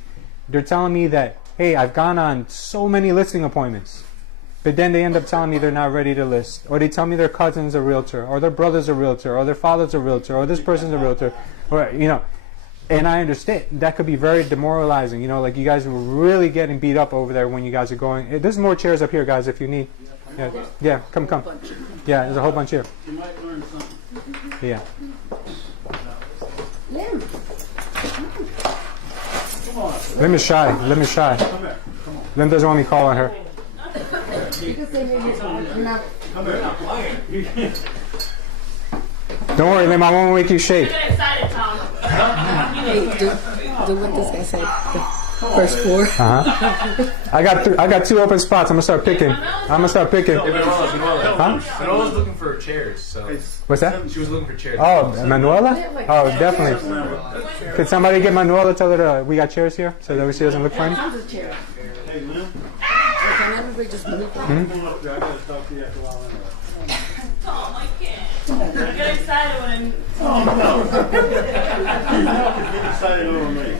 They're telling me that, hey, I've gone on so many listing appointments, but then they end up telling me they're not ready to list, or they tell me their cousin's a realtor, or their brother's a realtor, or their father's a realtor, or this person's a realtor, or and I understand that could be very demoralizing. Like you guys are really getting beat up over there when you guys are going. There's more chairs up here, guys, if you need. Yeah, come. Yeah, there's a whole bunch here. You might learn something. Yeah. Lim. Lim is shy. Come here. Come on. Lim doesn't want me calling her. You can say you're not. Come here. Don't worry, Lim, I won't make you shake. Get excited, Tom. Hey, do what this guy said. The first 4. I got 2 open spots. I'm gonna start picking. Huh? Manuela's looking for chairs, so. What's that? She was looking for chairs. Oh, Manuela? Oh, definitely. Could somebody get Manuela? Tell her we got chairs here so that she doesn't look funny. Hey, Lynn. Can everybody just move? Come on up there. I gotta talk to you after a while anyway. Tom, I can't. I get excited when Oh, no. Get excited over me.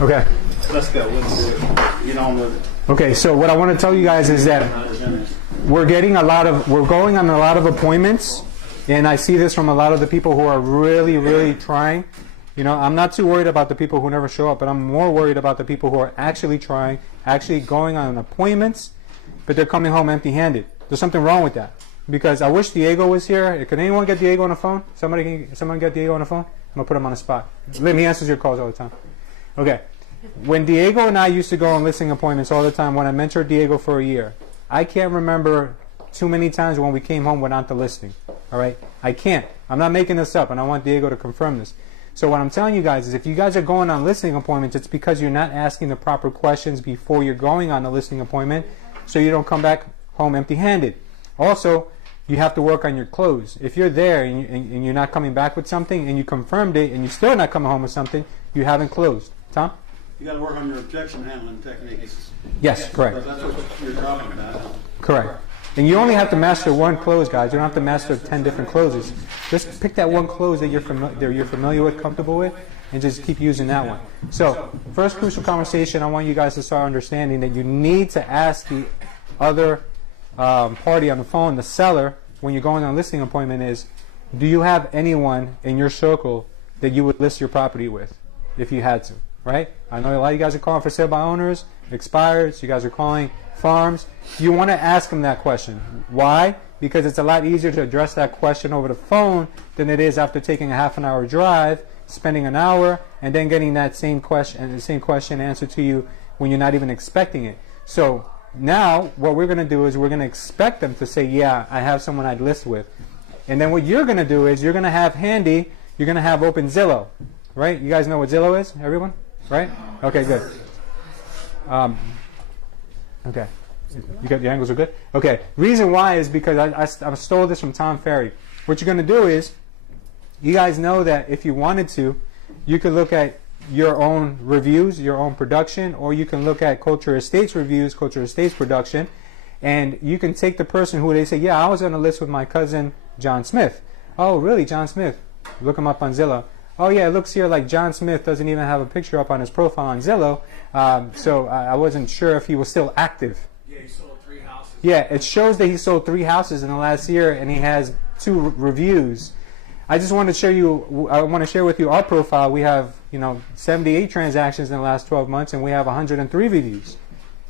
Okay. Let's go. Let's get on with it. Okay, so what I want to tell you guys is that we're going on a lot of appointments, and I see this from a lot of the people who are really, really trying. I'm not too worried about the people who never show up, but I'm more worried about the people who are actually trying, actually going on appointments, but they're coming home empty-handed. There's something wrong with that. Because I wish Diego was here. Can anyone get Diego on the phone? Someone get Diego on the phone? I'm going to put him on the spot. He answers your calls all the time. Okay. When Diego and I used to go on listing appointments all the time, when I mentored Diego for a year, I can't remember too many times when we came home without the listing. All right? I can't. I'm not making this up, and I want Diego to confirm this. So what I'm telling you guys is if you guys are going on listing appointments, it's because you're not asking the proper questions before you're going on a listing appointment, so you don't come back home empty-handed. Also, you have to work on your close. If you're there and you're not coming back with something and you confirmed it and you're still not coming home with something, you haven't closed. Tom? You got to work on your objection handling techniques. Yes, correct. That's what you're talking about. Correct. And you only have to master one close, guys. You don't have to master 10 different closes. Just pick that one close that you're familiar with, comfortable with, and just keep using that one. So, first crucial conversation, I want you guys to start understanding that you need to ask the other party on the phone, the seller, when you're going on a listing appointment is, do you have anyone in your circle that you would list your property with if you had to, right? I know a lot of you guys are calling for sale by owners, expireds, you guys are calling farms. You want to ask them that question. Why? Because it's a lot easier to address that question over the phone than it is after taking a half-an-hour drive, spending an hour, and then getting that same question answered to you when you're not even expecting it. So now, what we're going to do is we're going to expect them to say, yeah, I have someone I'd list with. And then what you're going to do is you're going to have handy, you're going to have open Zillow, right? You guys know what Zillow is, everyone? Right? Okay, good. Okay. You got the angles are good? Okay. Reason why is because I stole this from Tom Ferry. What you're going to do is, you guys know that if you wanted to, you could look at your own reviews, your own production, or you can look at Culture Estates reviews, Culture Estates production, and you can take the person who they say, yeah, I was on a list with my cousin John Smith. Oh, really, John Smith? Look him up on Zillow. Oh, yeah, it looks here like John Smith doesn't even have a picture up on his profile on Zillow, so I wasn't sure if he was still active. Yeah, he sold 3 houses. Yeah, it shows that he sold 3 houses in the last year, and he has 2 reviews. I just want to show you. I want to share with you our profile. We have 78 transactions in the last 12 months, and we have 103 reviews.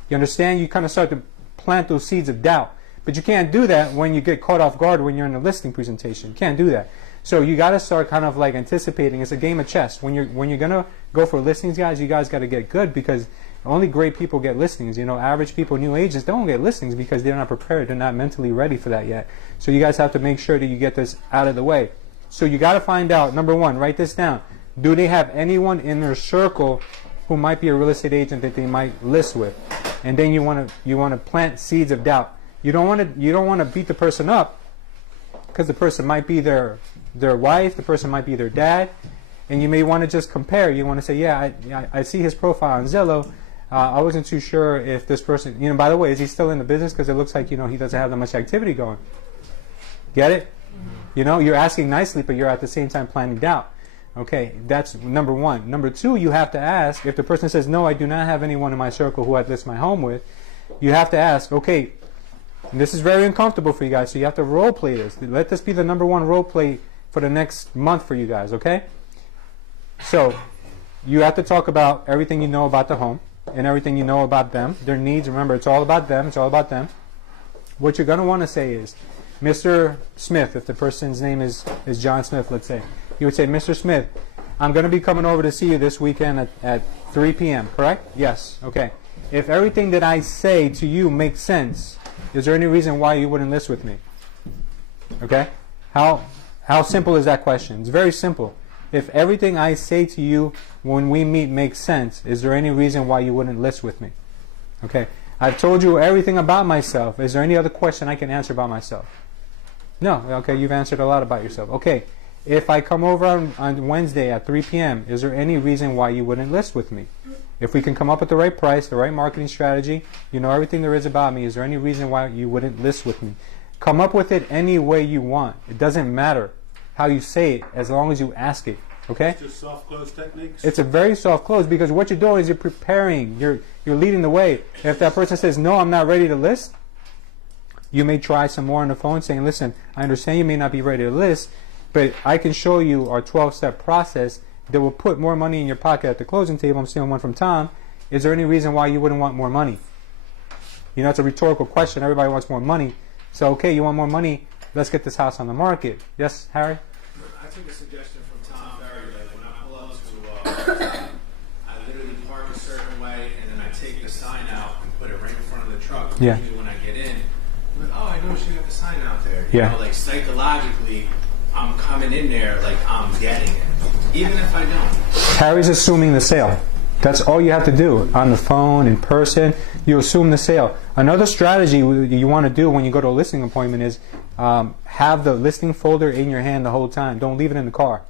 You understand? You kind of start to plant those seeds of doubt, but you can't do that when you get caught off guard when you're in a listing presentation. You can't do that. So you got to start kind of like anticipating. It's a game of chess. When you're gonna go for listings, guys, you guys got to get good because only great people get listings. Average people, new agents don't get listings because they're not prepared. They're not mentally ready for that yet. So you guys have to make sure that you get this out of the way. So you got to find out, number one, write this down. Do they have anyone in their circle who might be a real estate agent that they might list with? And then you want to plant seeds of doubt. You don't want to beat the person up, because the person might be their wife, the person might be their dad, and you may want to just compare. You want to say, yeah, I see his profile on Zillow. I wasn't too sure if this person, by the way, is he still in the business? Because it looks like, he doesn't have that much activity going. Get it? You're asking nicely, but you're at the same time planting doubt. Okay, that's number one. Number two, you have to ask, if the person says, no, I do not have anyone in my circle who I'd list my home with, you have to ask, okay, this is very uncomfortable for you guys, so you have to role play this. Let this be the number one role play for the next month for you guys, okay? So, you have to talk about everything you know about the home and everything you know about them, their needs. Remember, it's all about them. It's all about them. What you're going to want to say is, Mr. Smith, if the person's name is John Smith, let's say, you would say, Mr. Smith, I'm going to be coming over to see you this weekend at 3 p.m., correct? Yes. Okay. If everything that I say to you makes sense, is there any reason why you wouldn't list with me? Okay? How simple is that question? It's very simple. If everything I say to you when we meet makes sense, is there any reason why you wouldn't list with me? Okay. I've told you everything about myself. Is there any other question I can answer about myself? No. Okay, you've answered a lot about yourself. Okay. If I come over on Wednesday at 3 p.m., is there any reason why you wouldn't list with me? If we can come up with the right price, the right marketing strategy, you know everything there is about me, is there any reason why you wouldn't list with me? Come up with it any way you want. It doesn't matter how you say it, as long as you ask it. Okay? It's just soft close techniques. It's a very soft close, because what you're doing is you're preparing, you're leading the way. If that person says, no, I'm not ready to list, you may try some more on the phone saying, listen, I understand you may not be ready to list, but I can show you our 12-step process that will put more money in your pocket at the closing table. I'm stealing one from Tom. Is there any reason why you wouldn't want more money? It's a rhetorical question. Everybody wants more money. So, okay, you want more money, let's get this house on the market. Yes, Harry? I took a suggestion from Tom Ferry. Like when I pull up to, I literally park a certain way, and then I take the sign out and put it right in front of the truck. Yeah. Usually when I get in, I'm like, oh, I know she got the sign out there. Yeah. Like psychologically, I'm coming in there like I'm getting it, even if I don't. Harry's assuming the sale. That's all you have to do. On the phone, in person, you assume the sale. Another strategy you want to do when you go to a listing appointment is have the listing folder in your hand the whole time. Don't leave it in the car.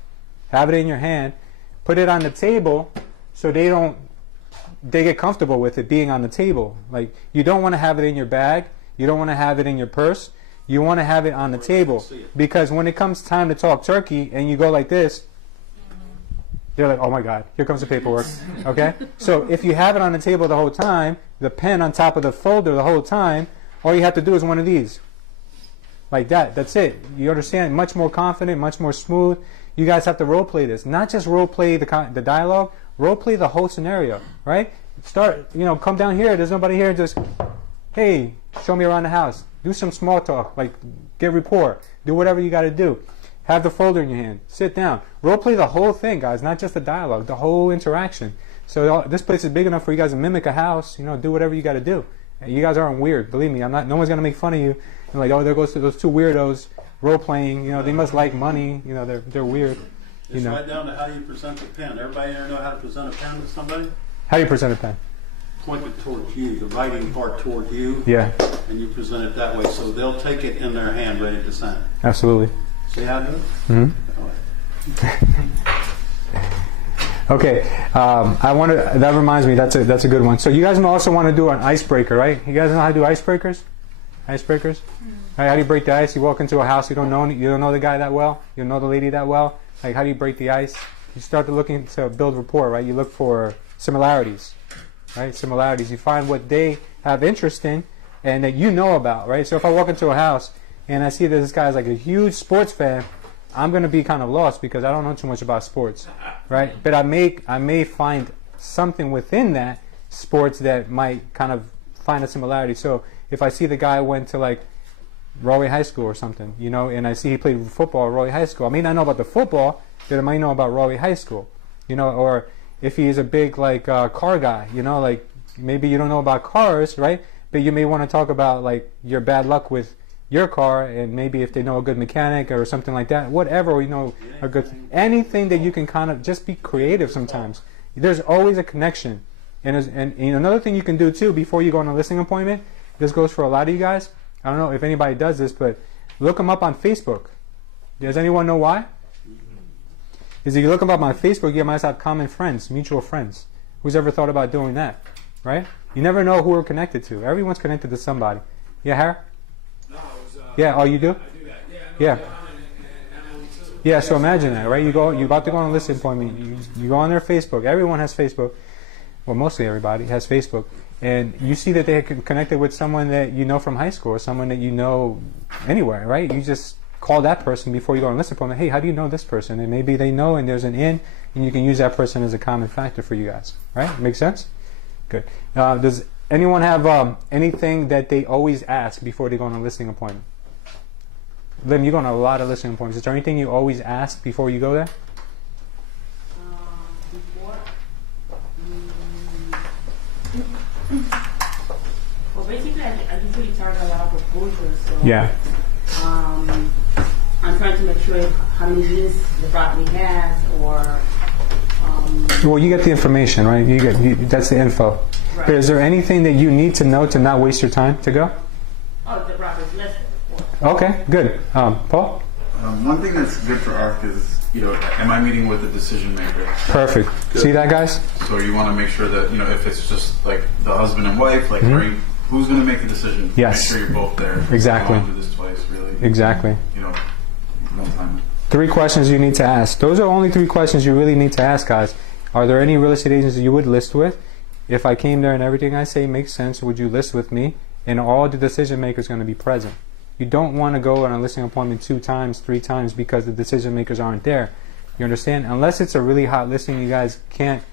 Have it in your hand. Put it on the table so they get comfortable with it being on the table. Like, you don't want to have it in your bag. You don't want to have it in your purse. You want to have it on the table, because when it comes time to talk turkey and you go like this, they're like, oh my God, here comes the paperwork. Okay? So if you have it on the table the whole time, the pen on top of the folder the whole time, all you have to do is one of these. Like that. That's it. You understand? Much more confident, much more smooth. You guys have to role play this. Not just role play the dialogue, role play the whole scenario. Right? Start, come down here. There's nobody here. Just, hey, show me around the house. Do some small talk, like get rapport. Do whatever you got to do. Have the folder in your hand. Sit down. Role play the whole thing, guys, not just the dialogue, the whole interaction. So this place is big enough for you guys to mimic a house. Do whatever you got to do. You guys aren't weird, believe me. No one's gonna make fun of you. And like, oh, there goes to those two weirdos role playing. They must like money. They're weird. Just right down to how you present the pen. Everybody here know how to present a pen to somebody? How do you present a pen? Point it towards you, the writing part toward you. Yeah. And you present it that way, so they'll take it in their hand ready to send. Absolutely. See how I do it? Mm-hmm. Okay. That reminds me. That's a good one. So you guys also want to do an icebreaker, right? You guys know how to do icebreakers? Icebreakers. Right, how do you break the ice? You walk into a house, you don't know the guy that well, you don't know the lady that well. Like, how do you break the ice? You start looking to build rapport, right? You look for similarities. Right, similarities. You find what they have interest in and that you know about, right? So if I walk into a house and I see that this guy's like a huge sports fan, I'm going to be kind of lost because I don't know too much about sports, right? But I may find something within that sports that might kind of find a similarity. So if I see the guy went to like Rahway High School or something, and I see he played football at Rahway High School, I may not know about the football, but I might know about Rahway High School, or if he's a big car guy, like maybe you don't know about cars, right? But you may want to talk about like your bad luck with your car, and maybe if they know a good mechanic or something like that, whatever, a good anything that you can kind of just be creative. Sometimes there's always a connection, and another thing you can do too before you go on a listing appointment. This goes for a lot of you guys. I don't know if anybody does this, but look them up on Facebook. Does anyone know why? Is if you look them up on Facebook, you might have common friends, mutual friends. Who's ever thought about doing that? Right? You never know who we're connected to. Everyone's connected to somebody. Yeah, Harry? No, it was, Yeah, oh, you do? I do that. Yeah, I know Yeah. John and Emily too. Yeah, so imagine that, right? You're about to go on a listing appointment. You go on their Facebook. Everyone has Facebook. Well, mostly everybody has Facebook. And you see that they connected with someone that you know from high school or someone that you know anywhere, right? You just call that person before you go on a listing appointment. Hey, how do you know this person? And maybe they know and there's an in, and you can use that person as a common factor for you guys. Right? Make sense? Good. Does anyone have anything that they always ask before they go on a listing appointment? Lim, you go on a lot of listing appointments. Is there anything you always ask before you go there? Before? Well, basically, I usually target a lot of proposals. So, Yeah. I'm trying to make sure how many units the property has, or. Well, you get the information, right? That's the info. Right. But is there anything that you need to know to not waste your time to go? Oh, the property's less than 4. Okay, good. Paul? One thing that's good for ARC is, am I meeting with a decision maker? Perfect. Good. See that, guys? So you want to make sure that, if it's just like the husband and wife, like, who's going to make the decision? Yes. Make sure you're both there. Exactly. I want to do this twice, really. Exactly. One time. 3 questions you need to ask. Those are only 3 questions you really need to ask, guys. Are there any real estate agents that you would list with? If I came there and everything I say makes sense, would you list with me? And all the decision makers are going to be present. You don't want to go on a listing appointment 2 times, 3 times because the decision makers aren't there. You understand? Unless it's a really hot listing, you guys can't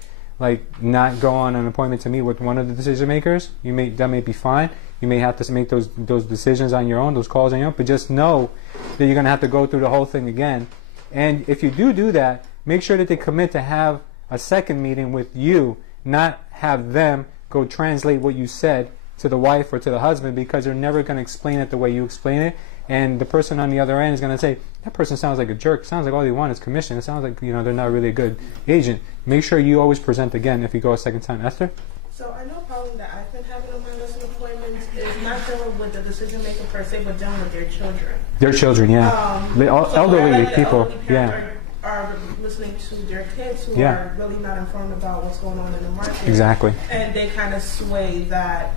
not go on an appointment to meet with one of the decision makers. That may be fine. You may have to make those decisions on your own, those calls on your own, but just know that you're going to have to go through the whole thing again. And if you do that, make sure that they commit to have a second meeting with you, not have them go translate what you said to the wife or to the husband, because they're never going to explain it the way you explain it. And the person on the other end is going to say, that person sounds like a jerk. Sounds like all they want is commission. It sounds like they're not really a good agent. Make sure you always present again if you go a second time. Esther? So I know a problem that I've been having on my listing appointments is not dealing with the decision maker per se, but dealing with their children. Their children, yeah. Elderly people, yeah. Are listening to their kids who Yeah. are really not informed about what's going on in the market. Exactly. And they kind of sway that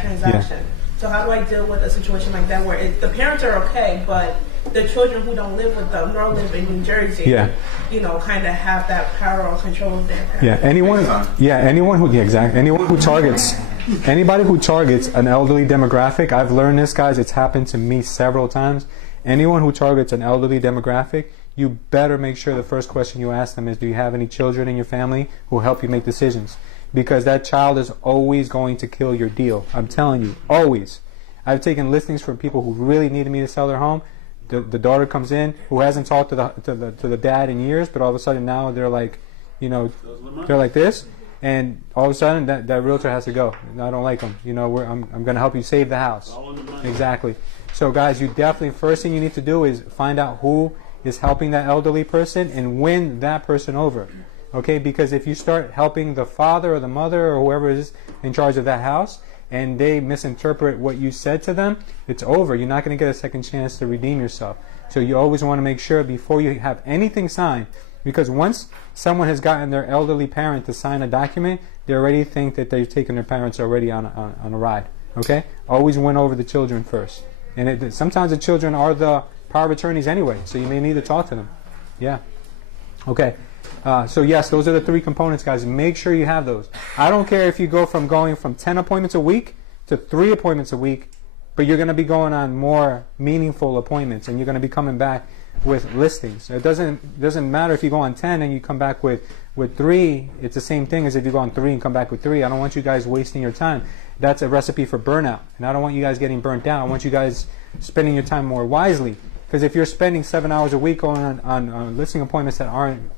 transaction. Yeah. So how do I deal with a situation like that where the parents are okay, but the children who don't live with them nor live in New Jersey, kind of have that power or control of their parents? Anyone who targets anybody who targets an elderly demographic. I've learned this, guys. It's happened to me several times. Anyone who targets an elderly demographic, you better make sure the first question you ask them is, do you have any children in your family who help you make decisions? Because that child is always going to kill your deal. I'm telling you, always. I've taken listings from people who really needed me to sell their home. The daughter comes in who hasn't talked to the dad in years, but all of a sudden now they're like, they're like this, and all of a sudden that realtor has to go. I don't like them. I'm going to help you save the house. Exactly. So guys, you definitely, first thing you need to do is find out who is helping that elderly person and win that person over. Okay, because if you start helping the father or the mother or whoever is in charge of that house and they misinterpret what you said to them, it's over. You're not going to get a second chance to redeem yourself. So you always want to make sure before you have anything signed, because once someone has gotten their elderly parent to sign a document, they already think that they've taken their parents already on a ride. Okay, always win over the children first. And sometimes the children are the power of attorneys anyway, so you may need to talk to them. Yeah. Okay. So yes, those are the 3 components, guys. Make sure you have those. I don't care if you go from going from 10 appointments a week to 3 appointments a week, but you're going to be going on more meaningful appointments, and you're going to be coming back with listings. It doesn't matter if you go on 10 and you come back with 3. It's the same thing as if you go on 3 and come back with 3. I don't want you guys wasting your time. That's a recipe for burnout, and I don't want you guys getting burnt out. I want you guys spending your time more wisely. Because if you're spending 7 hours a week on listing appointments that aren't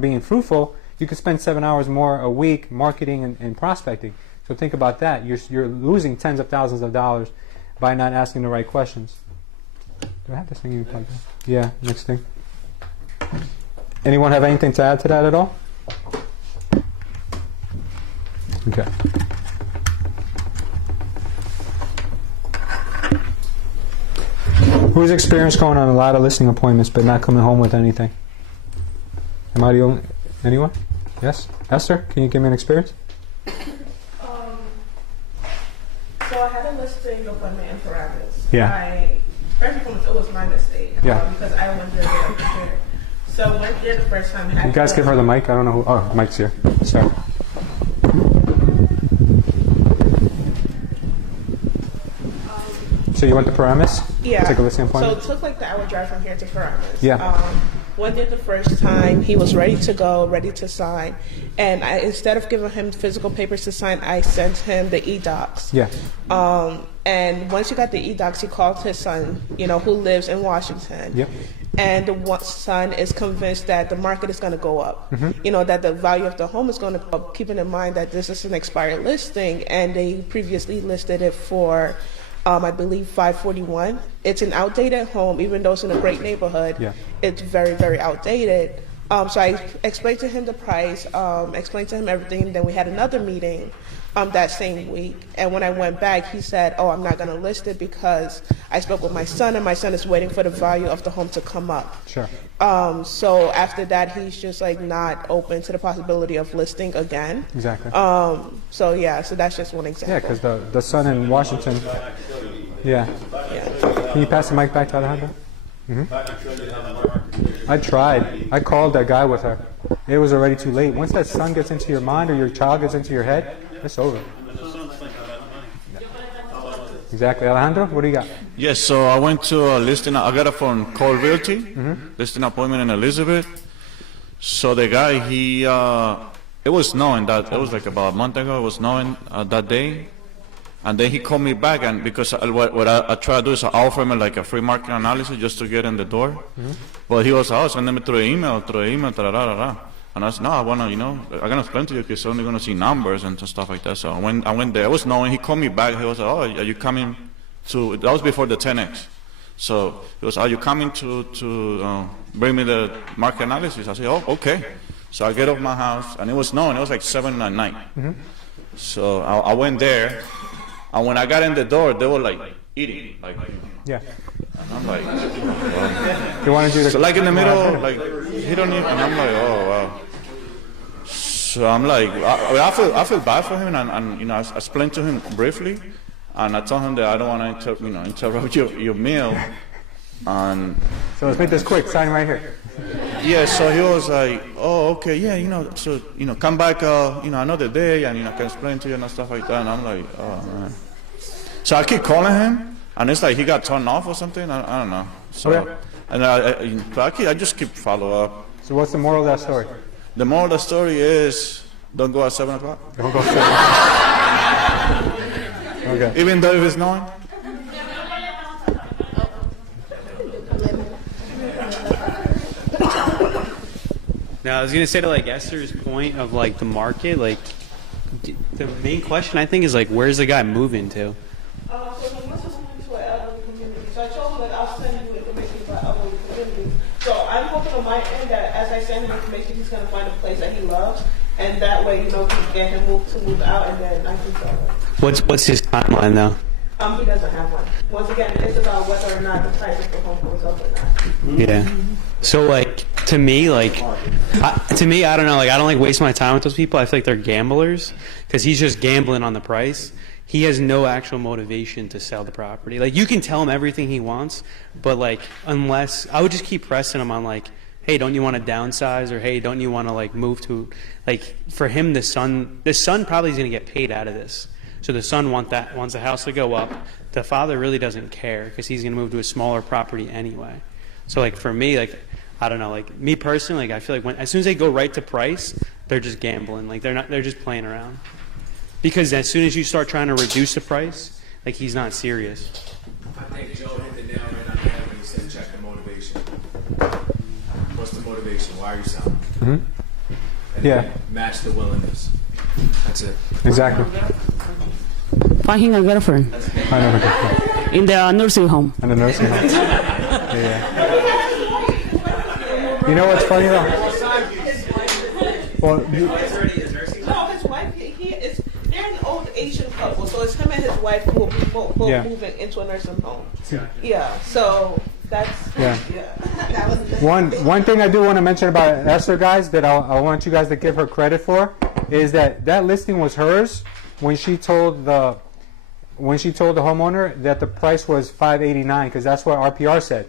being fruitful, you could spend 7 hours more a week marketing and prospecting. So think about that. You're losing tens of thousands of dollars by not asking the right questions. Do I have this thing you plugged in? Yeah, next thing. Anyone have anything to add to that at all? Okay. Who's experienced going on a lot of listing appointments but not coming home with anything? Am I the only? Anyone? Yes? Esther, can you give me an experience? So I had a listing appointment in Paramus. Yeah. First and foremost, it was my mistake. Yeah. Because I went there without prepared. So I went there the first time. You guys give her the mic. I don't know who. Oh, Mike's here. Sorry. So you went to Paramus? Yeah. Took a listing appointment? So it took like the hour drive from here to Paramus. Yeah. Went there the first time. He was ready to go, ready to sign. And instead of giving him physical papers to sign, I sent him the e-docs. Yeah. And once he got the e-docs, he called his son, who lives in Washington. Yep. And the son is convinced that the market is going to go up. That the value of the home is going to go up, keeping in mind that this is an expired listing, and they previously listed it for, I believe, $541. It's an outdated home, even though it's in a great neighborhood. Yeah. It's very, very outdated. So I explained to him the price, explained to him everything, and then we had another meeting that same week. And when I went back, he said, "Oh, I'm not going to list it because I spoke with my son, and my son is waiting for the value of the home to come up." Sure. So after that, he's just like not open to the possibility of listing again. Exactly. So that's just one example. Yeah, because the son in Washington. Yeah. Can you pass the mic back to Alejandro? I tried. I called that guy with her. It was already too late. Once that son gets into your mind or your child gets into your head, it's over. Exactly. Alejandro, what do you got? Yes, so I went to a listing. I got it from Cole Realty, listing appointment in Elizabeth. So the guy, it was snowing that, it was like about a month ago, it was snowing that day. And then he called me back, and because what I try to do is I offer him like a free market analysis just to get in the door. But he was, sending me through email, And I said, no, I want to, I'm going to explain to you because you're only going to see numbers and stuff like that. So I went there. It was snowing. He called me back. He was like, oh, are you coming to, that was before the 10X. So he was, are you coming to bring me the market analysis? I said, oh, okay. So I get off my house, and it was snowing. It was like 7 at night. So I went there. And when I got in the door, they were like eating, yeah. And I'm like, They wanted you to, so like in the middle, like he don't even. And I'm like, oh wow. So I'm like, I feel bad for him, and I explained to him briefly, and I told him that I don't want to interrupt your meal, and so let's make this quick. Sign right here. Yeah, so he was like, oh, okay, yeah, so, come back, another day, and, I can explain to you and stuff like that. And I'm like, oh, man. So I keep calling him, and it's like he got turned off or something. I don't know. So, okay. And I just keep follow up. So what's the moral of that story? The moral of the story is, don't go at 7 o'clock. Don't go at 7 Okay. Even though if it's snowing. Now, I was going to say to like Esther's point of like the market, like the main question I think is like, where's the guy moving to? So he wants to move to an elderly community. So I told him that I'll send you information about elderly community. So I'm hoping on my end that as I send him information, he's going to find a place that he loves, and that way, we can get him to move out, and then I can sell it. What's his timeline though? He doesn't have one. Once again, it's about whether or not the price of the home goes up or not. Yeah. So like to me, I don't know. Like I don't like waste my time with those people. I feel like they're gamblers because he's just gambling on the price. He has no actual motivation to sell the property. Like you can tell him everything he wants, but like unless I would just keep pressing him on like, hey, don't you want to downsize, or hey, don't you want to like move to, like for him the son probably is going to get paid out of this. So the son wants the house to go up. The father really doesn't care because he's going to move to a smaller property anyway. So like for me, like I don't know, like me personally, like I feel like as soon as they go right to price, they're just gambling. Like they're just playing around. Because as soon as you start trying to reduce the price, like he's not serious. I think Joe hit the nail right on the head when he said check the motivation. What's the motivation? Why are you selling? And then match the willingness. That's it. Exactly. Finding a girlfriend. In the nursing home. In the nursing home. Yeah. You know what's funny though? No, his wife, they're in the old Asian couple, so it's him and his wife who will be both Yeah. moving into a nursing home. Yeah, so that's Yeah. That was One thing I do want to mention about Esther, guys, that I want you guys to give her credit for, is that listing was hers when she told the homeowner that the price was $589, because that's what RPR said.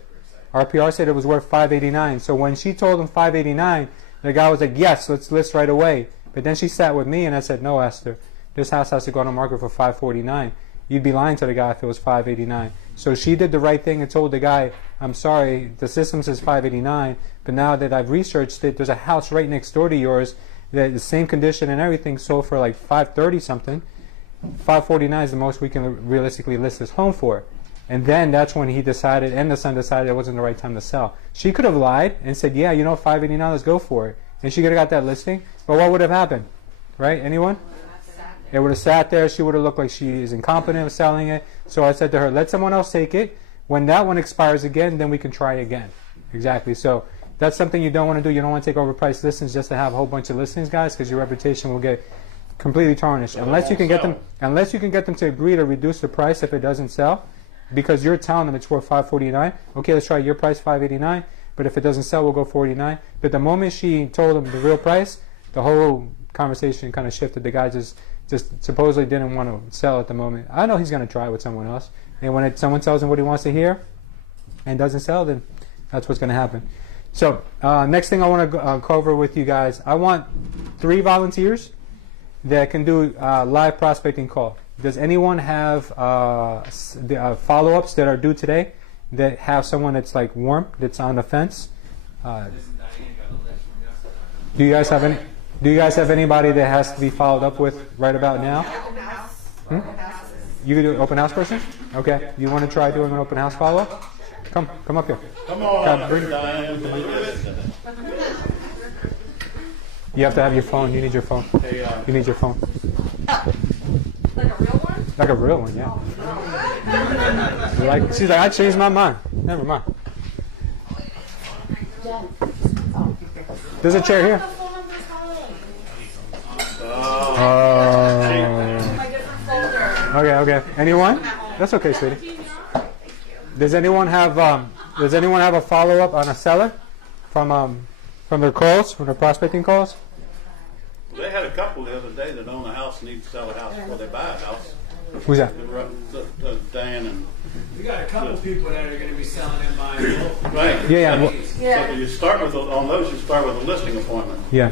RPR said it was worth $589. So when she told him $589, the guy was like, "Yes, let's list right away." But then she sat with me and I said, "No, Esther, this house has to go on the market for $549. You'd be lying to the guy if it was $589. So she did the right thing and told the guy, "I'm sorry, the system says $589, but now that I've researched it, there's a house right next door to yours that the same condition and everything sold for like $530 something. $549 is the most we can realistically list this home for." And then that's when he decided, and the son decided it wasn't the right time to sell. She could have lied and said, "Yeah, you know, $589, let's go for it." And she could have got that listing. But what would have happened? Right? Anyone? It would have sat there. She would have looked like she is incompetent of selling it. So I said to her, "Let someone else take it. When that one expires again, then we can try again." Exactly. So that's something you don't want to do. You don't want to take overpriced listings just to have a whole bunch of listings, guys, because your reputation will get completely tarnished. Unless you can get them to agree to reduce the price if it doesn't sell, because you're telling them it's worth $549. Okay, let's try your price, $589. But if it doesn't sell, we'll go $49. But the moment she told him the real price, the whole conversation kind of shifted. The guy just supposedly didn't want to sell at the moment. I know he's going to try it with someone else. And when someone tells him what he wants to hear and doesn't sell, then that's what's going to happen. So next thing I want to cover with you guys, I want 3 volunteers that can do live prospecting call. Does anyone have follow-ups that are due today that have someone that's like warm, that's on the fence? Do you guys have any? Do you guys have anybody that has to be followed up with right about now? You can do an open house person? Okay. You want to try doing an open house follow-up? Come up here. Come on, Diane. You have to have your phone. You need your phone. You need your phone. Like a real one? Like a real one, yeah. She's like, "I changed my mind." Never mind. There's a chair here. Okay. Anyone? That's okay, sweetie. Does anyone have a follow-up on a seller from their calls, from their prospecting calls? They had a couple the other day that own a house and need to sell a house before they buy a house. Who's that? Dan and. We got a couple people that are going to be selling and buying both. Right. Yeah. So you start with on those. You start with a listing appointment. Yeah.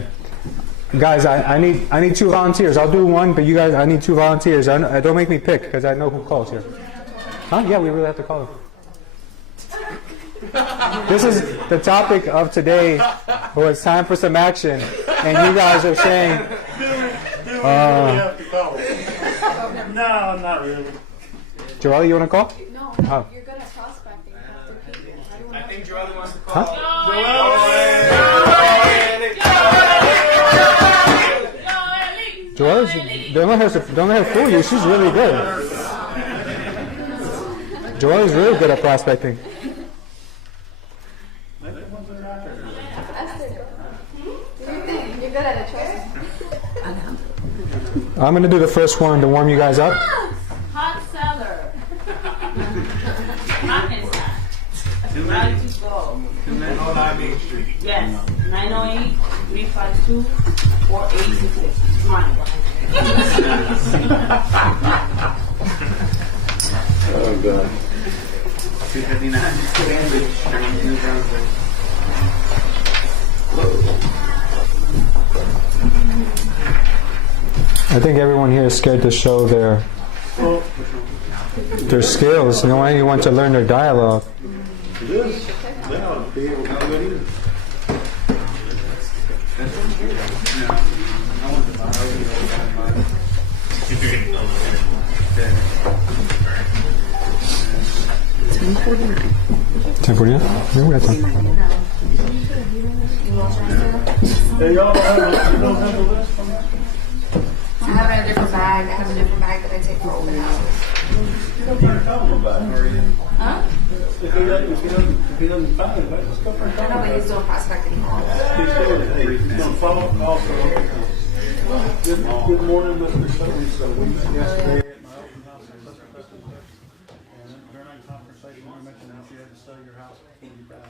Guys, I need 2 volunteers. I'll do one, but you guys, I need 2 volunteers. Don't make me pick because I know who calls here. Huh? Yeah, we really have to call them. This is the topic of today. Well, it's time for some action, and you guys are saying. No, not really. Joelle, you want to call? No, Oh. you're good at prospecting. I think Joelle wants to call. Huh? Joelle, don't let her fool you. She's really good. Joelle is really good at prospecting. You're good at it, trust me. I'm going to do the first one to warm you guys up. Hot seller. Hot inside. Ready to go. Yes. 908-352-4866. Mine. Oh God. 259. I think everyone here is scared to show their skills. They don't want anyone to learn their dialogue. $10.49. Yeah, we got time. Hey, y'all don't have a list from that? I have it in a different bag. I have a different bag that I take for open houses. Huh? If he doesn't find it, let's go for a I know, but he's doing prospecting calls. He's going to follow up also. Good morning, Mr. So we met yesterday at my open house in Sister Festival. And during that conversation, you mentioned that you had to sell your house before you buy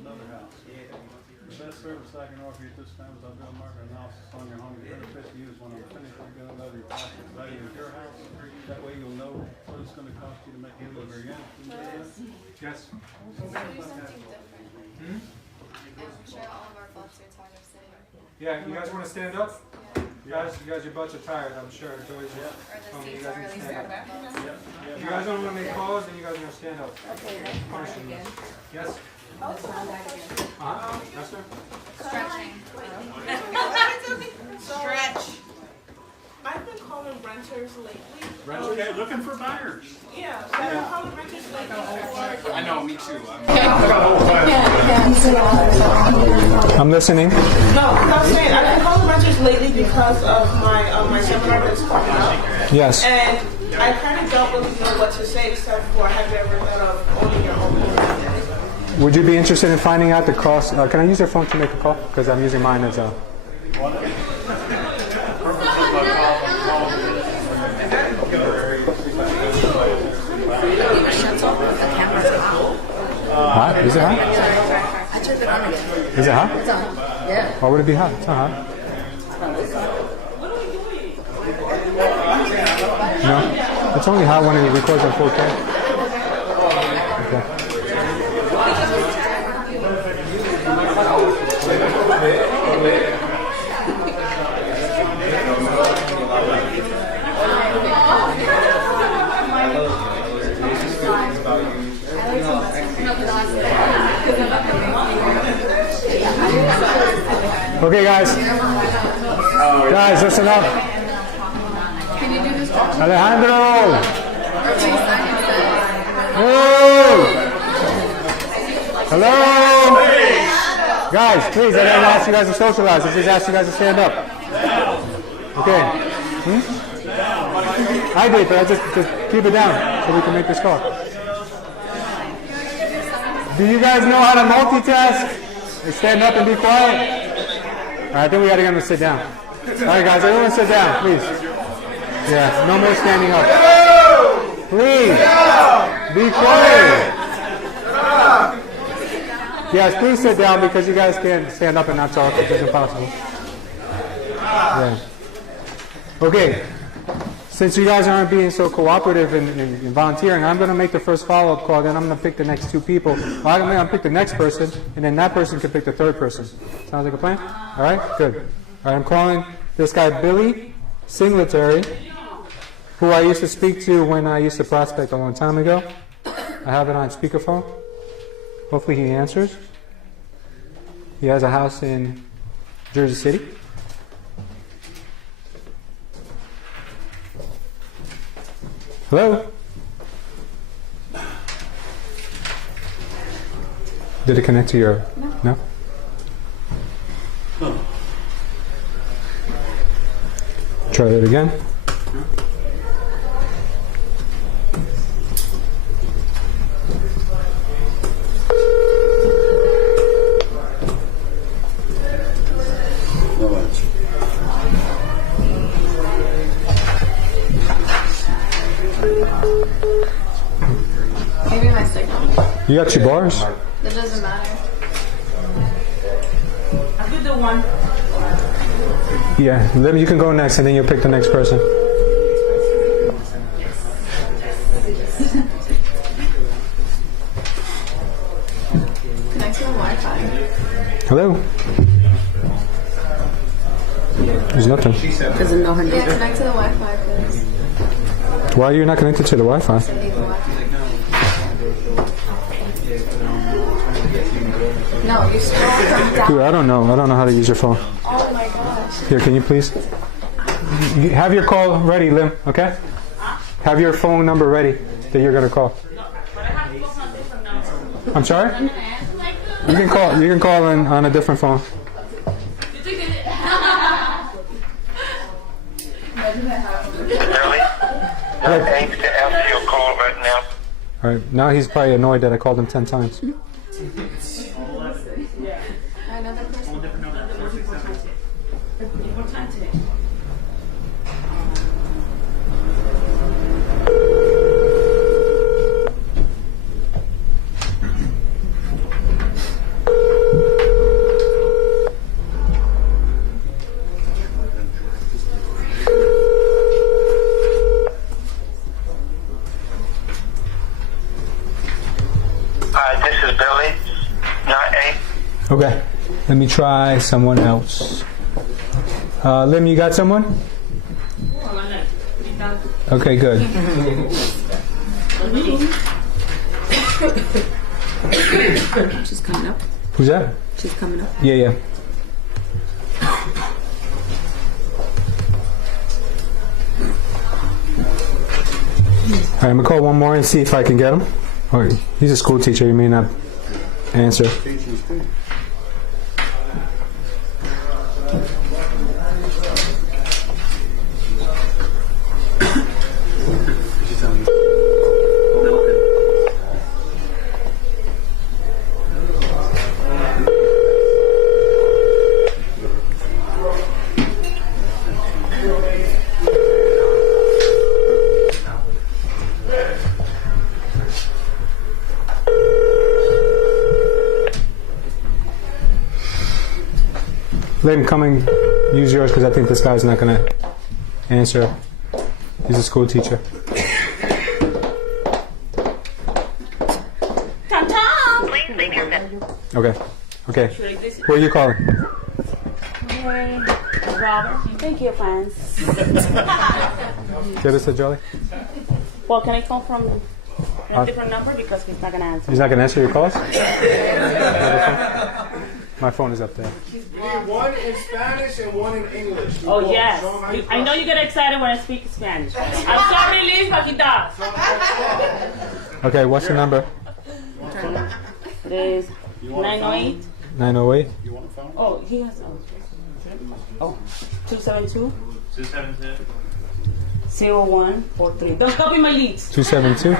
another house. The best service I can offer you at this time is I'll do a market analysis on your home. The benefit to you is when I'm finished, I'm going to know the approximate value of your house. That way you'll know what it's going to cost you to make it over again. Yes. Do something different. And share all of our thoughts are tired of sitting. Yeah, you guys want to stand up? You guys, your butts are tired, I'm sure. It's always, Or the you seats guys are need to really stand up. circular. If you guys don't want to make calls, then you guys are going to stand up. Punishing. Yes? Yes, sir? Stretching. Stretch. I've been calling renters lately. Okay, looking for buyers. Yeah, so I've been calling renters lately for. I know, me too. I'm listening. No, I'm saying I've been calling renters lately because of my seminar that's coming up. Yes. And I kind of don't really know what to say except for have you ever thought of owning your own home? Would you be interested in finding out the cost? Can I use your phone to make a call? Because I'm using mine as a... Hot? Is it hot? I turned it on again. Is it hot? It's on. Yeah. Why would it be hot? It's not hot. No, it's only hot when it records on 4K. Okay. Okay, guys. Guys, listen up. Can you do this? Alejandro! Hello! Hello! Guys, please, I didn't ask you guys to socialize. I just asked you guys to stand up. Okay. I did, but I just keep it down so we can make this call. Do you guys know how to multitask? And stand up and be quiet? All right, I think we got to get them to sit down. All right, guys, everyone sit down, please. Yeah, no more standing up. Please, be quiet. Yes, please sit down because you guys can't stand up and not talk. It's impossible. Yeah. Okay. Since you guys aren't being so cooperative in volunteering, I'm going to make the first follow-up call, then I'm going to pick the next two people. Well, I'm going to pick the next person, and then that person can pick the third person. Sounds like a plan? All right? Good. All right, I'm calling this guy Billy Singletary, who I used to speak to when I used to prospect a long time ago. I have it on speakerphone. Hopefully he answers. He has a house in Jersey City. Hello? Did it connect to your... No? Try it again. Maybe my signal. You got your bars? It doesn't matter. I could do one. Yeah, you can go next and then you'll pick the next person. Connect to the Wi-Fi. Hello? There's nothing. Doesn't know her Yeah, name. connect to the Wi-Fi, please. Why are you not connected to the Wi-Fi? No, you scroll down. Dude, I don't know. I don't know how to use your phone. Oh my gosh. Here, can you please? You have your call ready, Lim, okay? Have your phone number ready that you're going to call. I'm sorry? You can call in on a different phone. Thanks to answer your call right now. All right, now he's probably annoyed that I called him 10 times. Another person. me try someone else. Lim, you got someone? Okay, good. She's coming up. Who's that? She's coming up. Yeah, yeah. All right, I'm gonna call one more and see if I can get him. Oh, he's a school teacher. He may not answer. Lim, come and use yours because I think this guy's not going to answer. He's a school teacher. Tom! Please leave your message. Okay. Okay. Who are you calling? Hey, Robert. Thank you, fans. Get us a Jolly. Well, can I call from a different number because he's not gonna answer? He's not going to answer your calls? My phone is up there. We need one in Spanish and one in English. Oh, yes. I know you get excited when I speak Spanish. I'm sorry, Liz Paquita. Okay, what's the number? It is 908. 908? Oh, he has. Oh, 272. 0143. Don't copy my leads. 272?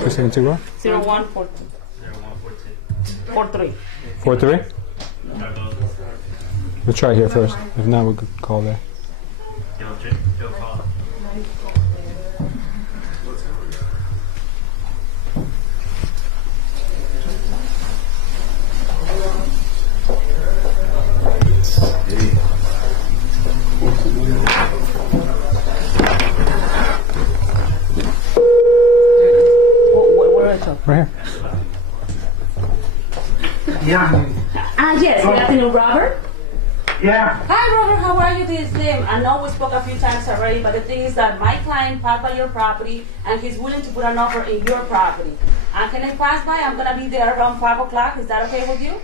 272 what? 0143. 43. 43? We'll try here first. If not, we'll call there. Right here. Yeah. Yes. Good afternoon, Robert. Yeah. Hi, Robert. How are you? This is Lim. I know we spoke a few times already, but the thing is that my client passed by your property, and he's willing to put an offer in your property. Can I pass by? I'm gonna be there around 5 o'clock. Is that okay with you?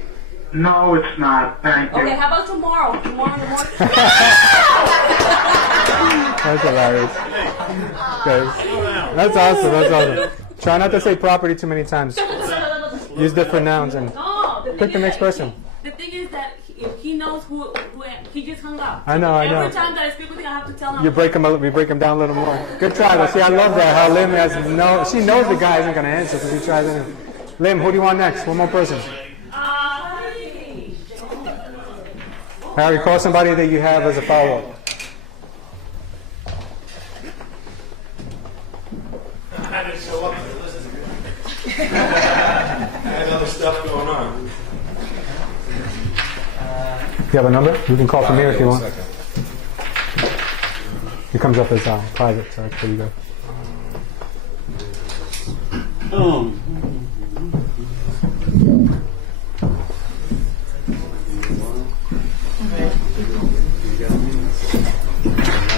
No, it's not. Thank you. Okay. How about tomorrow? Tomorrow in the morning. That's hilarious. Guys, that's awesome. That's awesome. Try not to say property too many times. Use different nouns and pick the next person. The thing is that he knows who he just hung up. I know. Every time that I speak with him, I have to tell him. We break him down a little more. Good try, though. See, I love that. How Lim has she knows the guy isn't going to answer because he tries anyway. Lim, who do you want next? One more person. Harry, call somebody that you have as a follow-up. I didn't show up. I had other stuff going on. You have a number? You can call from here if you want. It comes up as private, so that's pretty good.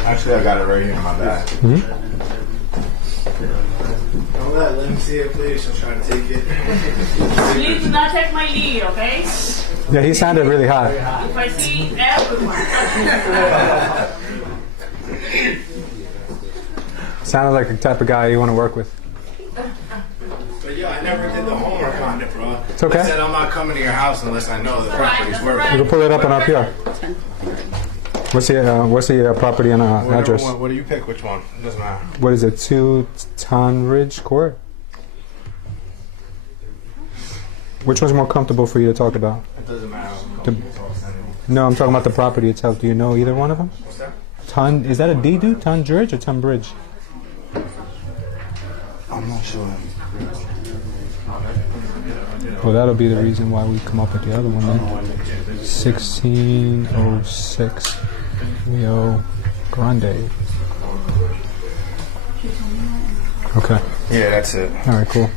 Actually, I got it right here in my bag. Don't let Lim see it, please. She'll try to take it. Please do not take my lead, okay? Yeah, he sounded really hot. If I see everyone. Sounded like the type of guy you want to work with. But yeah, I never did the homework on it, bro. It's okay. I said I'm not coming to your house unless I know the property's worth You can pull it up on RPR. What's the property and address? What do you pick? Which one? It doesn't matter. What is it? 2 Tonridge Court? Which one's more comfortable for you to talk about? It doesn't matter. No, I'm talking about the property itself. Do you know either one of them? What's that? Is that a D, dude? Tonridge or Tonbridge? I'm not sure. Well, that'll be the reason why we come up with the other one then. 1606 Rio Grande. Okay. Yeah, that's it. All right, cool.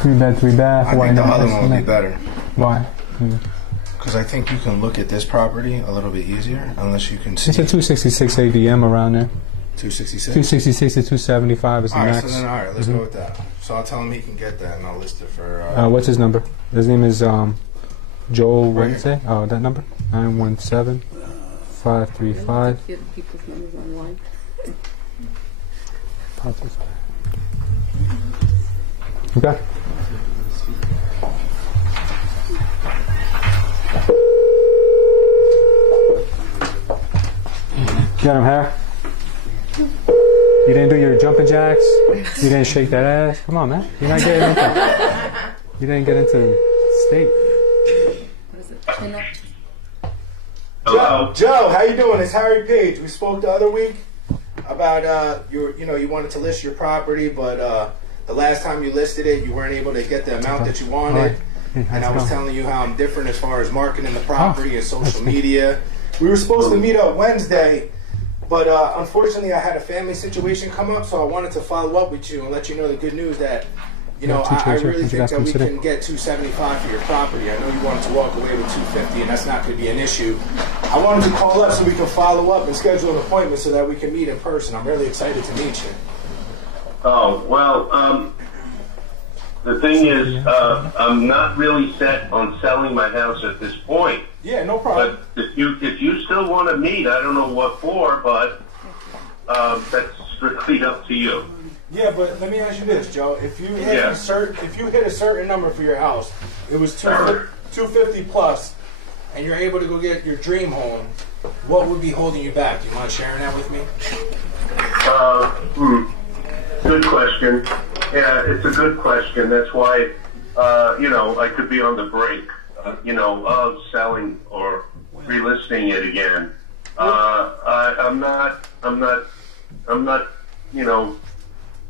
3 bed, 3 bath. I think the other one would be better. Why? Because I think you can look at this property a little bit easier, unless you can see. It's a 266 ADM around there. 266? 266 to 275 is the All right, max. so then, all right, let's go with that. So I'll tell him he can get that, and I'll list it for... What's his number? His name is Joel Right Wednesday. Oh, that number? 917-535. People's numbers online. Okay. Get him, Harry. You didn't do your jumping jacks. You didn't shake that ass. Come on, man. You're not getting into. You didn't get into state. What is it? Chin up? Hello, Joe. How you doing? It's Harry Page. We spoke the other week about you wanted to list your property, but the last time you listed it, you weren't able to get the amount that you wanted. And I was telling you how I'm different as far as marketing the property and social media. We were supposed to meet up Wednesday, but unfortunately I had a family situation come up, so I wanted to follow up with you and let you know the good news that, I really think that we can get $275 for your property. I know you wanted to walk away with $250, and that's not going to be an issue. I wanted to call up so we can follow up and schedule an appointment so that we can meet in person. I'm really excited to meet you. Oh, well, the thing is, I'm not really set on selling my house at this point. Yeah, no problem. But if you still want to meet, I don't know what for, but that's strictly up to you. Yeah, but let me ask you this, Joe. If you hit a certain number for your house, it was $250 plus, and you're able to go get your dream home, what would be holding you back? Do you mind sharing that with me? Good question. Yeah, it's a good question. That's why, I could be on the brink, of selling or relisting it again. I'm not,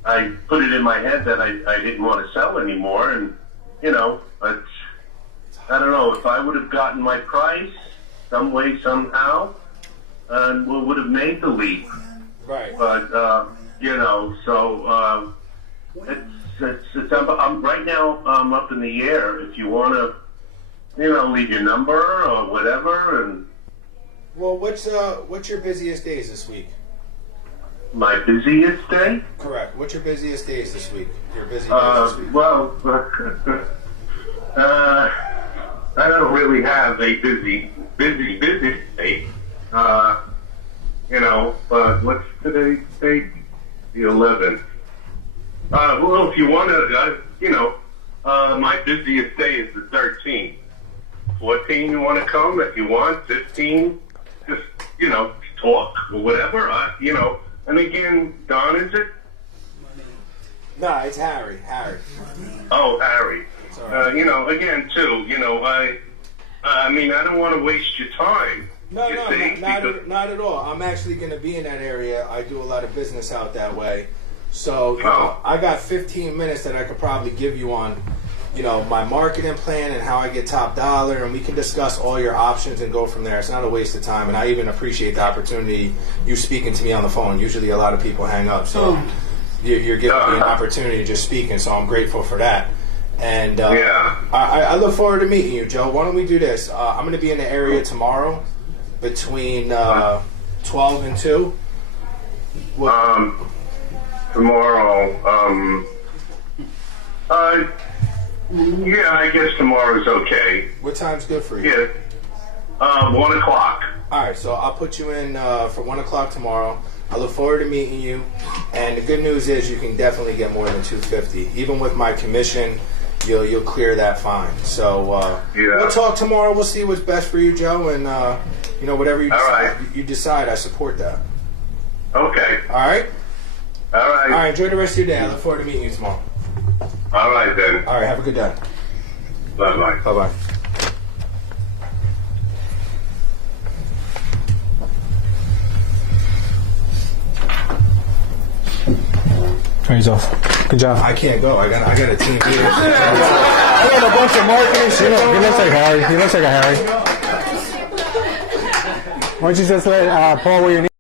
I put it in my head that I didn't want to sell anymore, and, I don't know, if I would have gotten my price some way, somehow, and we would have made the leap. Right. But, so I'm right now. I'm up in the air. If you want to, leave your number or whatever. And well, what's your busiest days this week? My busiest day? Correct. What's your busiest days this week? Your busy days this week. Well, I don't really have a busy day. But what's today's date? The 11th. Well, if you want to, my busiest day is the 13th. 14, you want to come? If you want, 15, just, talk or whatever, And again, Don, is it? Nah, it's Harry. Oh, Harry. Sorry. Again, too, I mean, I don't want to waste your time. No, not at all. I'm actually going to be in that area. I do a lot of business out that way. So, I got 15 minutes that I could probably give you on, my marketing plan and how I get top dollar, and we can discuss all your options and go from there. It's not a waste of time, and I even appreciate the opportunity you speaking to me on the phone. Usually a lot of people hang up, so you're giving me an opportunity just speaking, so I'm grateful for that. And I look forward to meeting you, Joe. Why don't we do this? I'm going to be in the area tomorrow between 12 and 2. Tomorrow, yeah, I guess tomorrow's okay. What time's good for you? Yeah, 1 o'clock. All right, so I'll put you in for 1 o'clock tomorrow. I look forward to meeting you. And the good news is you can definitely get more than $250. Even with my commission, you'll clear that fine. So we'll talk tomorrow. We'll see what's best for you, Joe, and whatever you decide, I support that. Okay. All right. All right. All right. Enjoy the rest of your day. I look forward to meeting you tomorrow. All right then. All right. Have a good day. Bye bye. Bye bye. He's off. Good job. I can't go. I got a team here. I got a bunch of marketing shit. He looks like Harry. He looks like a Harry. Why don't you just let Paul wear your name?